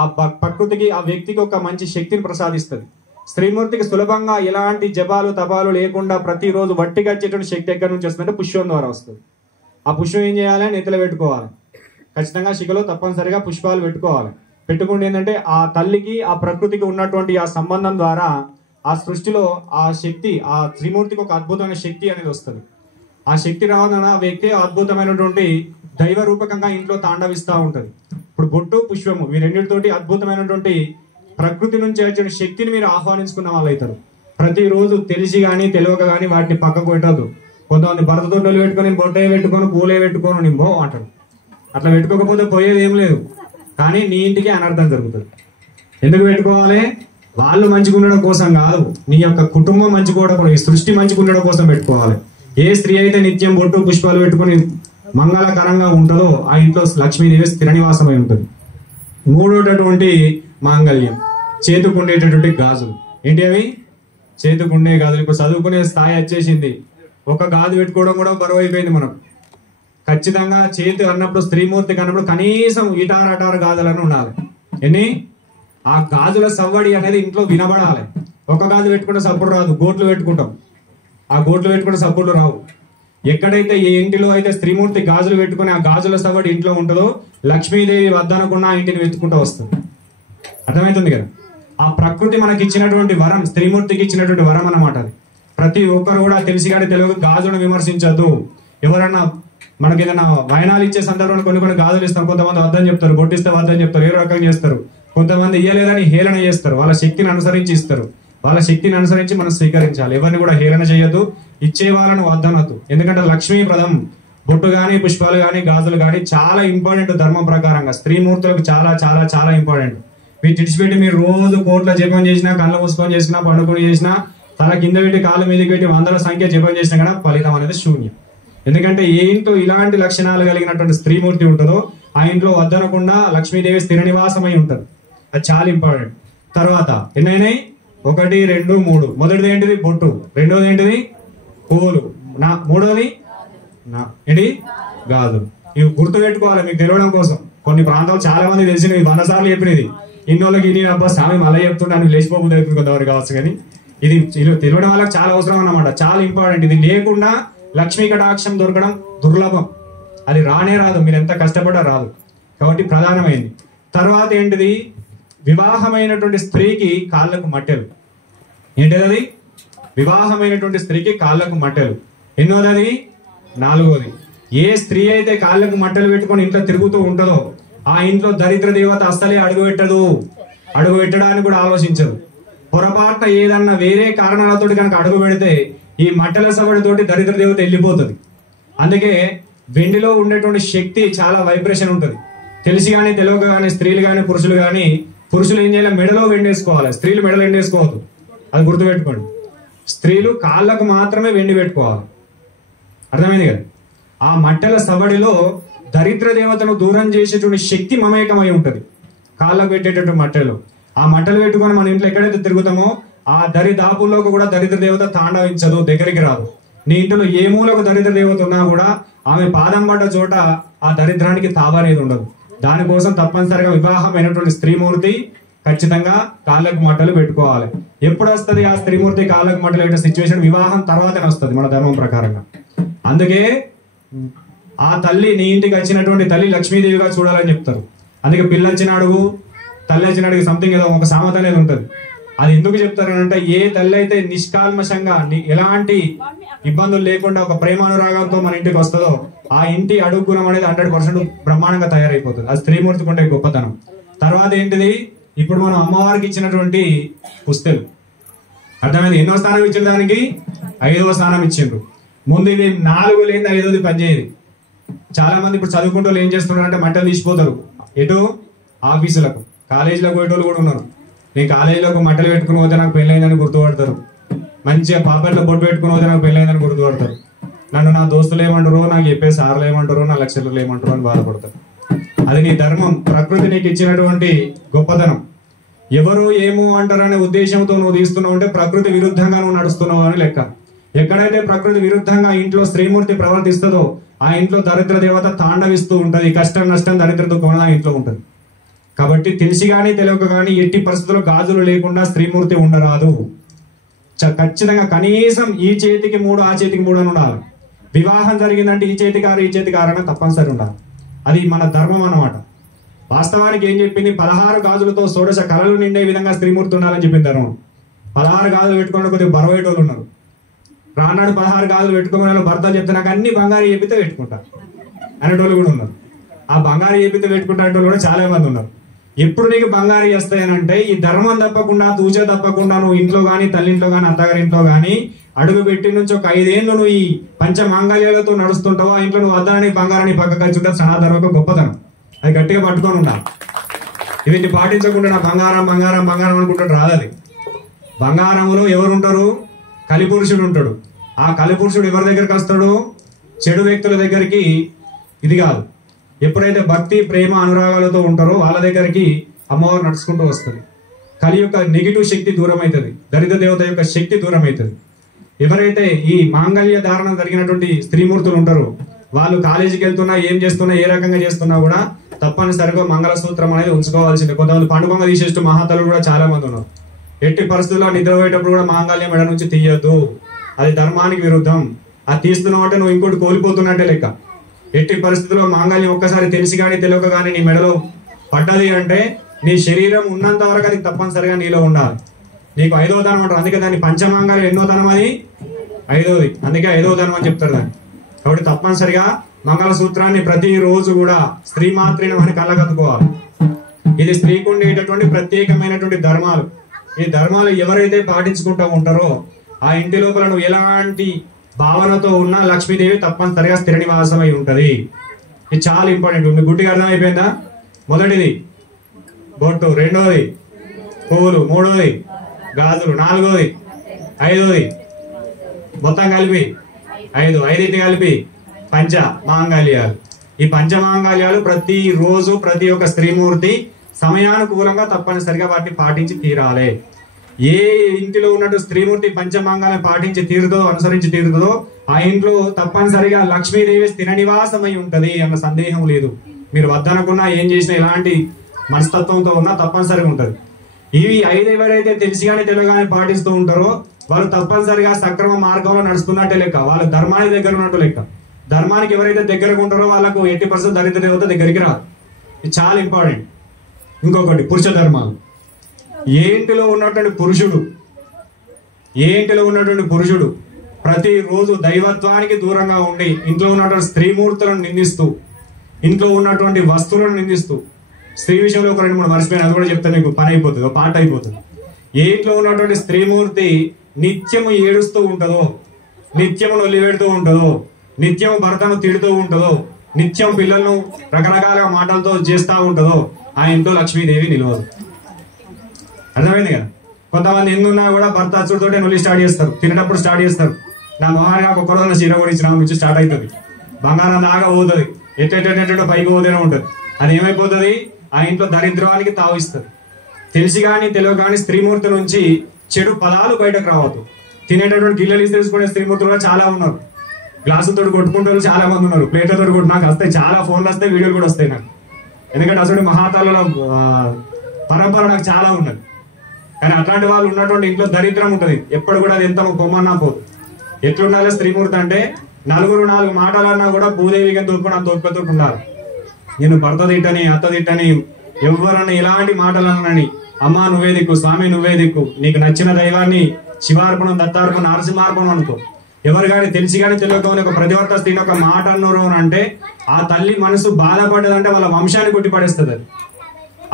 ఆ ప్రకృతికి ఆ వ్యక్తికి ఒక మంచి శక్తిని ప్రసాదిస్తుంది. స్త్రీమూర్తికి సులభంగా ఎలాంటి జపాలు తపాలు లేకుండా ప్రతిరోజు వట్టిగా వచ్చేటువంటి శక్తి ఎక్కడి నుంచి వస్తుందంటే పుష్పం ద్వారా వస్తుంది. ఆ పుష్పం ఏం చేయాలి, నెత్తిలో పెట్టుకోవాలి. ఖచ్చితంగా శిఖలో తప్పనిసరిగా పుష్పాలు పెట్టుకోవాలి. పెట్టుకుంటే ఏంటంటే ఆ తల్లికి ఆ ప్రకృతికి ఉన్నటువంటి ఆ సంబంధం ద్వారా ఆ సృష్టిలో ఆ శక్తి, ఆ త్రిమూర్తికి ఒక అద్భుతమైన శక్తి అనేది వస్తుంది. ఆ శక్తి రావడం ఆ వ్యక్తి అద్భుతమైనటువంటి దైవ రూపకంగా ఇంట్లో తాండవిస్తూ ఉంటది. ఇప్పుడు బొట్టు పుష్పము ఈ రెండింటితోటి అద్భుతమైనటువంటి ప్రకృతి నుంచి వచ్చే శక్తిని మీరు ఆహ్వానించుకున్న వాళ్ళు అవుతారు. ప్రతిరోజు తెలిసి కానీ తెలియక కానీ వాటిని పక్కకు పెట్టదు. కొంతమంది భరత తొట్టెలు పెట్టుకొని బొట్టే పెట్టుకొని పూలే పెట్టుకొని నింబో అంటారు. అట్లా పెట్టుకోకపోతే పోయేది ఏం లేదు, కానీ నీ ఇంటికి అనర్థం జరుగుతుంది. ఎందుకు పెట్టుకోవాలి? వాళ్ళు మంచిగా ఉండడం కోసం కాదు, నీ యొక్క కుటుంబం మంచిగా, ఈ సృష్టి మంచిగా ఉండడం కోసం పెట్టుకోవాలి. ఏ స్త్రీ అయితే నిత్యం బొట్టు పుష్పాలు పెట్టుకుని మంగళకరంగా ఉంటుందో ఆ ఇంట్లో లక్ష్మీదేవి స్థిర నివాసమై ఉంటుంది. మూడోటటువంటి మాంగళ్యం, చేతుకుండేటటువంటి గాజులు. ఏంటి అవి? చేతుకుండే గాజులు. ఇప్పుడు చదువుకునే స్థాయి వచ్చేసింది, ఒక గాజు పెట్టుకోవడం కూడా బరువు అయిపోయింది. మనం ఖచ్చితంగా చేతి అన్నప్పుడు స్త్రీమూర్తికి అన్నప్పుడు కనీసం ఇటారు గాజులను ఉండాలి. ఎన్ని? ఆ గాజుల సవ్వడి అనేది ఇంట్లో వినబడాలి. ఒక గాజు పెట్టుకుంటే సప్పుడు రాదు, గోట్లు పెట్టుకుంటాం. ఆ గోట్లు పెట్టుకుంటే సప్పుడులు రావు. ఎక్కడైతే ఏ ఇంటిలో అయితే స్త్రీమూర్తి గాజులు పెట్టుకుని ఆ గాజుల సవ్వడి ఇంట్లో ఉంటుందో లక్ష్మీదేవి వద్దనుకున్న ఇంటిని వెతుకుంటూ వస్తుంది. అర్థమవుతుంది కదా? ఆ ప్రకృతి మనకి ఇచ్చినటువంటి వరం, స్త్రీమూర్తికి ఇచ్చినటువంటి వరం అన్నమాట అది. ప్రతి ఒక్కరు కూడా తెలిసి కానీ తెలియక గాజులను విమర్శించద్దు. ఎవరన్నా మనకి ఏదైనా వాయనాలు ఇచ్చే సందర్భంలో కొన్ని గాజులు ఇస్తాం, కొంతమంది వద్దని చెప్తారు, బొట్టిస్తే వద్దని చెప్తారు, ఏ రకంగా చేస్తారు. కొంతమంది ఇయ్యలేదని హేళన చేస్తారు. వాళ్ళ శక్తిని అనుసరించి ఇస్తారు. వాళ్ళ శక్తిని అనుసరించి మనం స్వీకరించాలి. ఎవరిని కూడా హేళన చేయొద్దు, ఇచ్చే వాళ్ళను వద్దనొద్దు. ఎందుకంటే లక్ష్మీ ప్రదం బొట్టు గాని, పుష్పాలు గాని, గాజులు గాని చాలా ఇంపార్టెంట్. ధర్మం ప్రకారంగా స్త్రీమూర్తులకు చాలా చాలా చాలా ఇంపార్టెంట్. మీరు చిడిచిపెట్టి మీరు రోజు కోట్ల జపం చేసినా, కళ్ళ మూసుకొని చేసినా, పండుకొని చేసినా, తల కింద పెట్టి కాళ్ళ మీదకి పెట్టి వందల సంఖ్య జపం చేసినా కూడా ఫలితం అనేది శూన్యం. ఎందుకంటే ఏ ఇంట్లో ఇలాంటి లక్షణాలు కలిగినటువంటి స్త్రీమూర్తి ఉంటుందో ఆ ఇంట్లో వద్దనకుండా లక్ష్మీదేవి స్థిర నివాసమై ఉంటుంది. అది చాలా ఇంపార్టెంట్. తర్వాత ఎన్నైనాయి? 1, 2, 3. మొదటిది ఏంటిది? బొట్టు. రెండోది ఏంటిది? పూలు. మూడోది ఏంటి? గాజు. ఇవి గుర్తు పెట్టుకోవాలి మీకు తెలియడం కోసం. కొన్ని ప్రాంతాలు చాలా మంది తెలిసినవి 100 సార్లు చెప్పినది. ఇన్నోళ్ళకి ఇన్ని అబ్బా స్వామి మళ్ళీ చెప్తున్నాను లేచిపోకుండా అవుతుంది కొంతవరకు కావచ్చు. కానీ ఇది తెలియడం వాళ్ళకి చాలా అవసరం అన్నమాట, చాలా ఇంపార్టెంట్. ఇది లేకుండా లక్ష్మీ కటాక్షం దొరకడం దుర్లభం, అది రానే రాదు, మీరు ఎంత కష్టపడ్డా రాదు. కాబట్టి ప్రధానమైంది. తర్వాత ఏంటిది, వివాహమైనటువంటి స్త్రీకి కాళ్ళకు మట్టెలు. ఏంటిది అది? వివాహమైనటువంటి స్త్రీకి కాళ్ళకు మట్టెలు. ఎన్నోది? 4వది. ఏ స్త్రీ అయితే కాళ్ళకు మట్టెలు పెట్టుకొని ఇంట్లో తిరుగుతూ ఉంటుందో ఆ ఇంట్లో దరిద్ర దేవత అస్సలే అడుగు పెట్టదు, అడుగు పెట్టడానికి కూడా ఆలోచించదు. పొరపాటున ఏదన్నా వేరే కారణాలతో కనుక అడుగు పెడితే ఈ మట్టెల సవడితోటి దరిద్ర దేవత వెళ్ళిపోతుంది. అందుకే వెండిలో ఉండేటువంటి శక్తి చాలా వైబ్రేషన్ ఉంటుంది. తెలిసి కానీ తెలియక కానీ స్త్రీలు కానీ పురుషులు కానీ, పురుషులు ఏం చేయాలి, మెడలో వెండేసుకోవాలి, స్త్రీలు మెడలో వెండేసుకోవద్దు, అది గుర్తుపెట్టుకోండి. స్త్రీలు కాళ్ళకు మాత్రమే వెండి పెట్టుకోవాలి, అర్థమైంది కదా. ఆ మట్టెల సవడిలో దరిద్ర దేవతను దూరం చేసేటువంటి శక్తి మమేకమై ఉంటుంది కాళ్ళకు పెట్టేటటువంటి మట్టెలు. ఆ మట్టలు పెట్టుకొని మన ఇంట్లో ఎక్కడైతే తిరుగుతామో ఆ దరిదాపుల్లోకి కూడా దరిద్ర దేవత తాండవించదు, దగ్గరికి రాదు. నీ ఇంట్లో ఏ మూలకు దరిద్ర దేవత ఉన్నా కూడా ఆమె పాదం పడ్డ చోట ఆ దరిద్రానికి తావనేది ఉండదు. దానికోసం తప్పనిసరిగా వివాహమైనటువంటి స్త్రీమూర్తి ఖచ్చితంగా కాళ్ళకు మట్టలు పెట్టుకోవాలి. ఎప్పుడు వస్తుంది ఆ స్త్రీమూర్తి కాళ్ళకు మట్టలు పెట్టే సిచ్యువేషన్? వివాహం తర్వాతనే వస్తుంది మన ధర్మం ప్రకారంగా. అందుకే ఆ తల్లి, నీ ఇంటికి వచ్చినటువంటి తల్లి లక్ష్మీదేవిగా చూడాలని చెప్తారు. అందుకే పిల్లొచ్చిన అడుగు తల్లి వచ్చిన అడుగు సంథింగ్ ఏదో ఒక సామెత అనేది ఉంటుంది. అది ఎందుకు చెప్తారనంటే, ఏ తల్లి అయితే నిష్కాల్మషంగా ఎలాంటి ఇబ్బందులు లేకుండా ఒక ప్రేమానురాగంతో మన ఇంటికి వస్తుందో ఆ ఇంటి అడుగు గుణం అనేది 100% బ్రహ్మాండంగా తయారైపోతుంది. అది స్త్రీమూర్తికి ఉండే గొప్పతనం. తర్వాత ఏంటిది, ఇప్పుడు మనం అమ్మవారికి ఇచ్చినటువంటి పుస్తలు, అర్థమైంది? ఎన్నో స్థానం ఇచ్చిన దానికి 5వ స్థానం ఇచ్చిండ్రు. ముందు ఇది 4 లేని 5వది పనిచేయదు. చాలా మంది ఇప్పుడు చదువుకుంటూ ఏం చేస్తున్నారు అంటే మట్టలు తీసిపోతారు ఎటు ఆఫీసులకు, కాలేజీలకు పోయేటోళ్ళు కూడా ఉన్నారు. నేను కాలేజీలోకి మట్టలు పెట్టుకుని పోతే నాకు పెళ్ళైందని గుర్తుపడతారు, మంచిగా పాపట్లో బొట్టు పెట్టుకుని పోతే నాకు పెళ్ళైందని గుర్తుపడతారు. నన్ను నా దోస్తులు ఏమంటారో, నాకు చెప్పే సార్లు ఏమంటారో, నా లెక్చరర్లు ఏమంటారో అని బాధపడతారు. అది నీ ధర్మం, ప్రకృతి నీకు ఇచ్చినటువంటి గొప్పతనం. ఎవరు ఏమో అంటారనే ఉద్దేశంతో నువ్వు తీస్తున్నావు అంటే ప్రకృతి విరుద్ధంగా నువ్వు నడుస్తున్నావు అని లెక్క. ఎక్కడైతే ప్రకృతి విరుద్ధంగా ఇంట్లో స్త్రీమూర్తి ప్రవర్తిస్తుందో ఆ ఇంట్లో దరిద్ర దేవత తాండవిస్తూ ఉంటది. కష్టం నష్టం దరిద్ర దుఃఖం ఆ ఇంట్లో ఉంటది. కాబట్టి తెలిసి కానీ తెలియక కానీ ఎట్టి పరిస్థితుల్లో గాజులు లేకుండా స్త్రీమూర్తి ఉండరాదు. ఖచ్చితంగా కనీసం ఈ చేతికి 3 ఆ చేతికి 3 అని ఉండాలి. వివాహం జరిగిందంటే ఈ చేతికి 6 ఈ చేతికి 6 అని తప్పనిసరి ఉండాలి. అది మన ధర్మం అన్నమాట. వాస్తవానికి ఏం చెప్పింది, 16 గాజులతో 16 కళలు నిండే విధంగా స్త్రీమూర్తి ఉండాలని చెప్పింది ధర్మం. 16 గాజులు పెట్టుకోవడం కొద్దిగా బరవేటోళ్ళు ఉన్నారు. రానాడు 16 గాజులు పెట్టుకోమని భర్తలు చెప్తే నాకు అన్ని బంగారు చేపితే పెట్టుకుంటా అనేటోళ్ళు కూడా ఉన్నారు. ఆ బంగారు చేపితే పెట్టుకుంటా అనేటోళ్ళు కూడా చాలా మంది ఉన్నారు. ఎప్పుడు నీకు బంగారు చేస్తాయనంటే ఈ ధర్మం తప్పకుండా, తూచే తప్పకుండా నువ్వు ఇంట్లో గానీ, తల్లింట్లో గానీ, అత్తగారింట్లో గానీ అడుగు పెట్టి నుంచి ఒక 5 ఏళ్ళు నువ్వు ఈ పంచమాంగళ్యాలతో నడుస్తుంటావో ఆ ఇంట్లో నువ్వు వద్దాని బంగారాన్ని పక్క కలిసి ఉంటే సనాధర్మకు గొప్పతనం. అది గట్టిగా పట్టుకొని ఉండాలి. ఇవి పాటించకుండా నా బంగారం బంగారం బంగారం అనుకుంటాడు రాదు. అది బంగారంలో ఎవరు ఉంటారు? కలిపురుషుడు ఉంటాడు. ఆ కలిపురుషుడు ఎవరి దగ్గరికి వస్తాడు? చెడు వ్యక్తుల దగ్గరికి. ఇది కాదు, ఎప్పుడైతే భక్తి ప్రేమ అనురాగాలతో ఉంటారో వాళ్ళ దగ్గరికి అమ్మవారు నడుచుకుంటూ వస్తుంది. కలి యొక్క నెగిటివ్ శక్తి దూరం అవుతుంది, దరిద్ర దేవత యొక్క శక్తి దూరం అవుతుంది. ఎవరైతే ఈ మాంగళ్య ధారణ జరిగినటువంటి స్త్రీమూర్తులు ఉంటారో వాళ్ళు కాలేజీకి వెళ్తున్నా, ఏం చేస్తున్నా, ఏ రకంగా చేస్తున్నా కూడా తప్పనిసరిగా మంగళసూత్రం అనేది ఉంచుకోవాల్సిందే. కొంతమంది పండుగ తీసేస్తూ మహాతలు కూడా చాలా మంది ఉన్నారు. ఎట్టి పరిస్థితుల్లో నిద్రపోయేటప్పుడు కూడా మాంగళ్యం మెడ నుంచి తీయద్దు, అది ధర్మానికి విరుద్ధం. అది తీస్తున్నావు అంటే నువ్వు ఇంకోటి కోల్పోతున్నట్టే లెక్క. ఎట్టి పరిస్థితుల్లో మాంగళ్యం ఒక్కసారి తెలిసి కానీ తెలియక కానీ నీ మెడలో పడ్డది అంటే నీ శరీరం ఉన్నంత వరకు అది తప్పనిసరిగా నీలో ఉండాలి. నీకు 5వ ధనం అంటారు. అందుకే దాన్ని పంచమాంగాలు ఎన్నో ధనం, అది 5వది. అందుకే 5వ ధనం అని చెప్తారు దాన్ని. కాబట్టి తప్పనిసరిగా మంగళసూత్రాన్ని ప్రతిరోజు కూడా స్త్రీ మాత్రమే అని కళ్ళగద్దుకోవాలి. ఇది స్త్రీకి ఉండేటటువంటి ప్రత్యేకమైనటువంటి ధర్మాలు. ఈ ధర్మాలు ఎవరైతే పాటించుకుంటూ ఉంటారో ఆ ఇంటి లోపల నువ్వు ఎలాంటి భావనతో ఉన్న లక్ష్మీదేవి తప్పనిసరిగా స్థిర నివాసమై ఉంటది. ఇది చాలా ఇంపార్టెంట్. మీ గుడ్డిగా అర్థమైపోయిందా? మొదటిది బొట్టు, 2వది పువ్వులు, 3వది గాజులు, 4వది 5వది మొత్తం కలిపి 5 కలిపి పంచ మాంగళ్యాలు. ఈ పంచమాంగళ్యాలు ప్రతి రోజు ప్రతి ఒక్క స్త్రీమూర్తి సమయానుకూలంగా తప్పనిసరిగా వాటిని పాటించి తీరాలి. ఏ ఇంటిలో ఉన్నట్టు స్త్రీమూర్తి పంచమాంగాలను పాటించి తీరుతో, అనుసరించి తీరుతుందో ఆ ఇంట్లో తప్పనిసరిగా లక్ష్మీదేవి స్థిర నివాసమై ఉంటది అన్న సందేహం లేదు. మీరు వద్దనుకున్నా ఏం చేసినా ఎలాంటి మనస్తత్వంతో ఉన్నా తప్పనిసరిగా ఉంటుంది. ఇవి 5 ఎవరైతే తెలిసి కానీ తెలియగానే పాటిస్తూ ఉంటారో వాళ్ళు తప్పనిసరిగా సక్రమ మార్గంలో నడుస్తున్నట్టే లెక్క, వాళ్ళు ధర్మానికి దగ్గర ఉన్నట్టు లెక్క. ధర్మానికి ఎవరైతే దగ్గరగా ఉంటారో వాళ్ళకు 80% దరిద్ర దేవత దగ్గరికి రాదు. ఇది చాలా ఇంపార్టెంట్. ఇంకొకటి పురుష ధర్మాలు. ఏ ఇంటిలో ఉన్నటువంటి పురుషుడు ప్రతిరోజు దైవత్వానికి దూరంగా ఉండి ఇంట్లో ఉన్నటువంటి స్త్రీమూర్తులను నిందిస్తూ, ఇంట్లో ఉన్నటువంటి వస్తువులను నిందిస్తూ, స్త్రీ విషయంలో ఒక 2-3 మర్చిపోయిన, అది కూడా చెప్తే నీకు పని అయిపోతుంది, ఒక పాట అయిపోతుంది. ఏ ఇంట్లో ఉన్నటువంటి స్త్రీమూర్తి నిత్యము ఏడుస్తూ ఉంటుందో, నిత్యము నొల్లిపెడుతూ ఉంటుందో, నిత్యం భర్తను తిడుతూ ఉంటుందో, నిత్యం పిల్లలను రకరకాల మాటలతో చేస్తూ ఉంటుందో ఆ ఇంట్లో లక్ష్మీదేవి నిలవదు. అర్థమైంది కదా? కొంతమంది ఎందున్నా కూడా భర్త అచ్చుడితోటే నొల్లి స్టార్ట్ చేస్తారు, తినేటప్పుడు స్టార్ట్ చేస్తారు. నా మొహానికి ఒక రోజున చీర కొనిచ్చిన నుంచి స్టార్ట్ అవుతుంది. బంగారం దాకా పోతుంది, ఎట్టెట్టెట్టో పైకి పోతూనే ఉంటుంది. అది ఏమైపోతుంది? ఆ ఇంట్లో దరిద్రానికి తావిస్తుంది. తెలిసి కానీ తెలియక కానీ స్త్రీమూర్తి నుంచి చెడు పదాలు బయటకు రావద్దు. తినేటటువంటి గిల్లలు తీసుకునే స్త్రీమూర్తులు కూడా చాలా ఉన్నారు. గ్లాసులతో కొట్టుకుంటారు చాలా మంది ఉన్నారు. ప్లేట్లతో కూడా నాకు వస్తాయి, చాలా ఫోన్లు వస్తాయి, వీడియోలు కూడా వస్తాయి నాకు. ఎందుకంటే అసలు మహాతాలలో పరంపర నాకు చాలా ఉన్నది. కానీ అట్లాంటి వాళ్ళు ఉన్నటువంటి ఇంట్లో దరిద్రం ఉంటుంది. ఎప్పుడు కూడా అది ఎంత కొమ్మన్నా పోదు. ఎట్లుండాలి స్త్రీమూర్తి అంటే? నలుగురు 4 మాటలన్నా కూడా భూదేవిగా తోపుతో ఉండాలి. నేను భర్త తిట్టని, అత్త తిట్టని, ఎవరన్నా ఇలాంటి మాటలన్నాని, అమ్మ నువ్వే దిక్కు, స్వామి నువ్వే దిక్కు, నీకు నచ్చిన దైవాన్ని శివార్పణం, దత్తార్పణం, నరసింహార్పణం అనుకో. ఎవరు కానీ తెలిసి కానీ తెలియకపోతే ఒక ప్రతివర్త స్త్రీని ఒక మాట అన్నారు అంటే ఆ తల్లి మనసు బాధపడ్డదంటే వాళ్ళ వంశాన్ని కొట్టి పడేస్తుంది. అది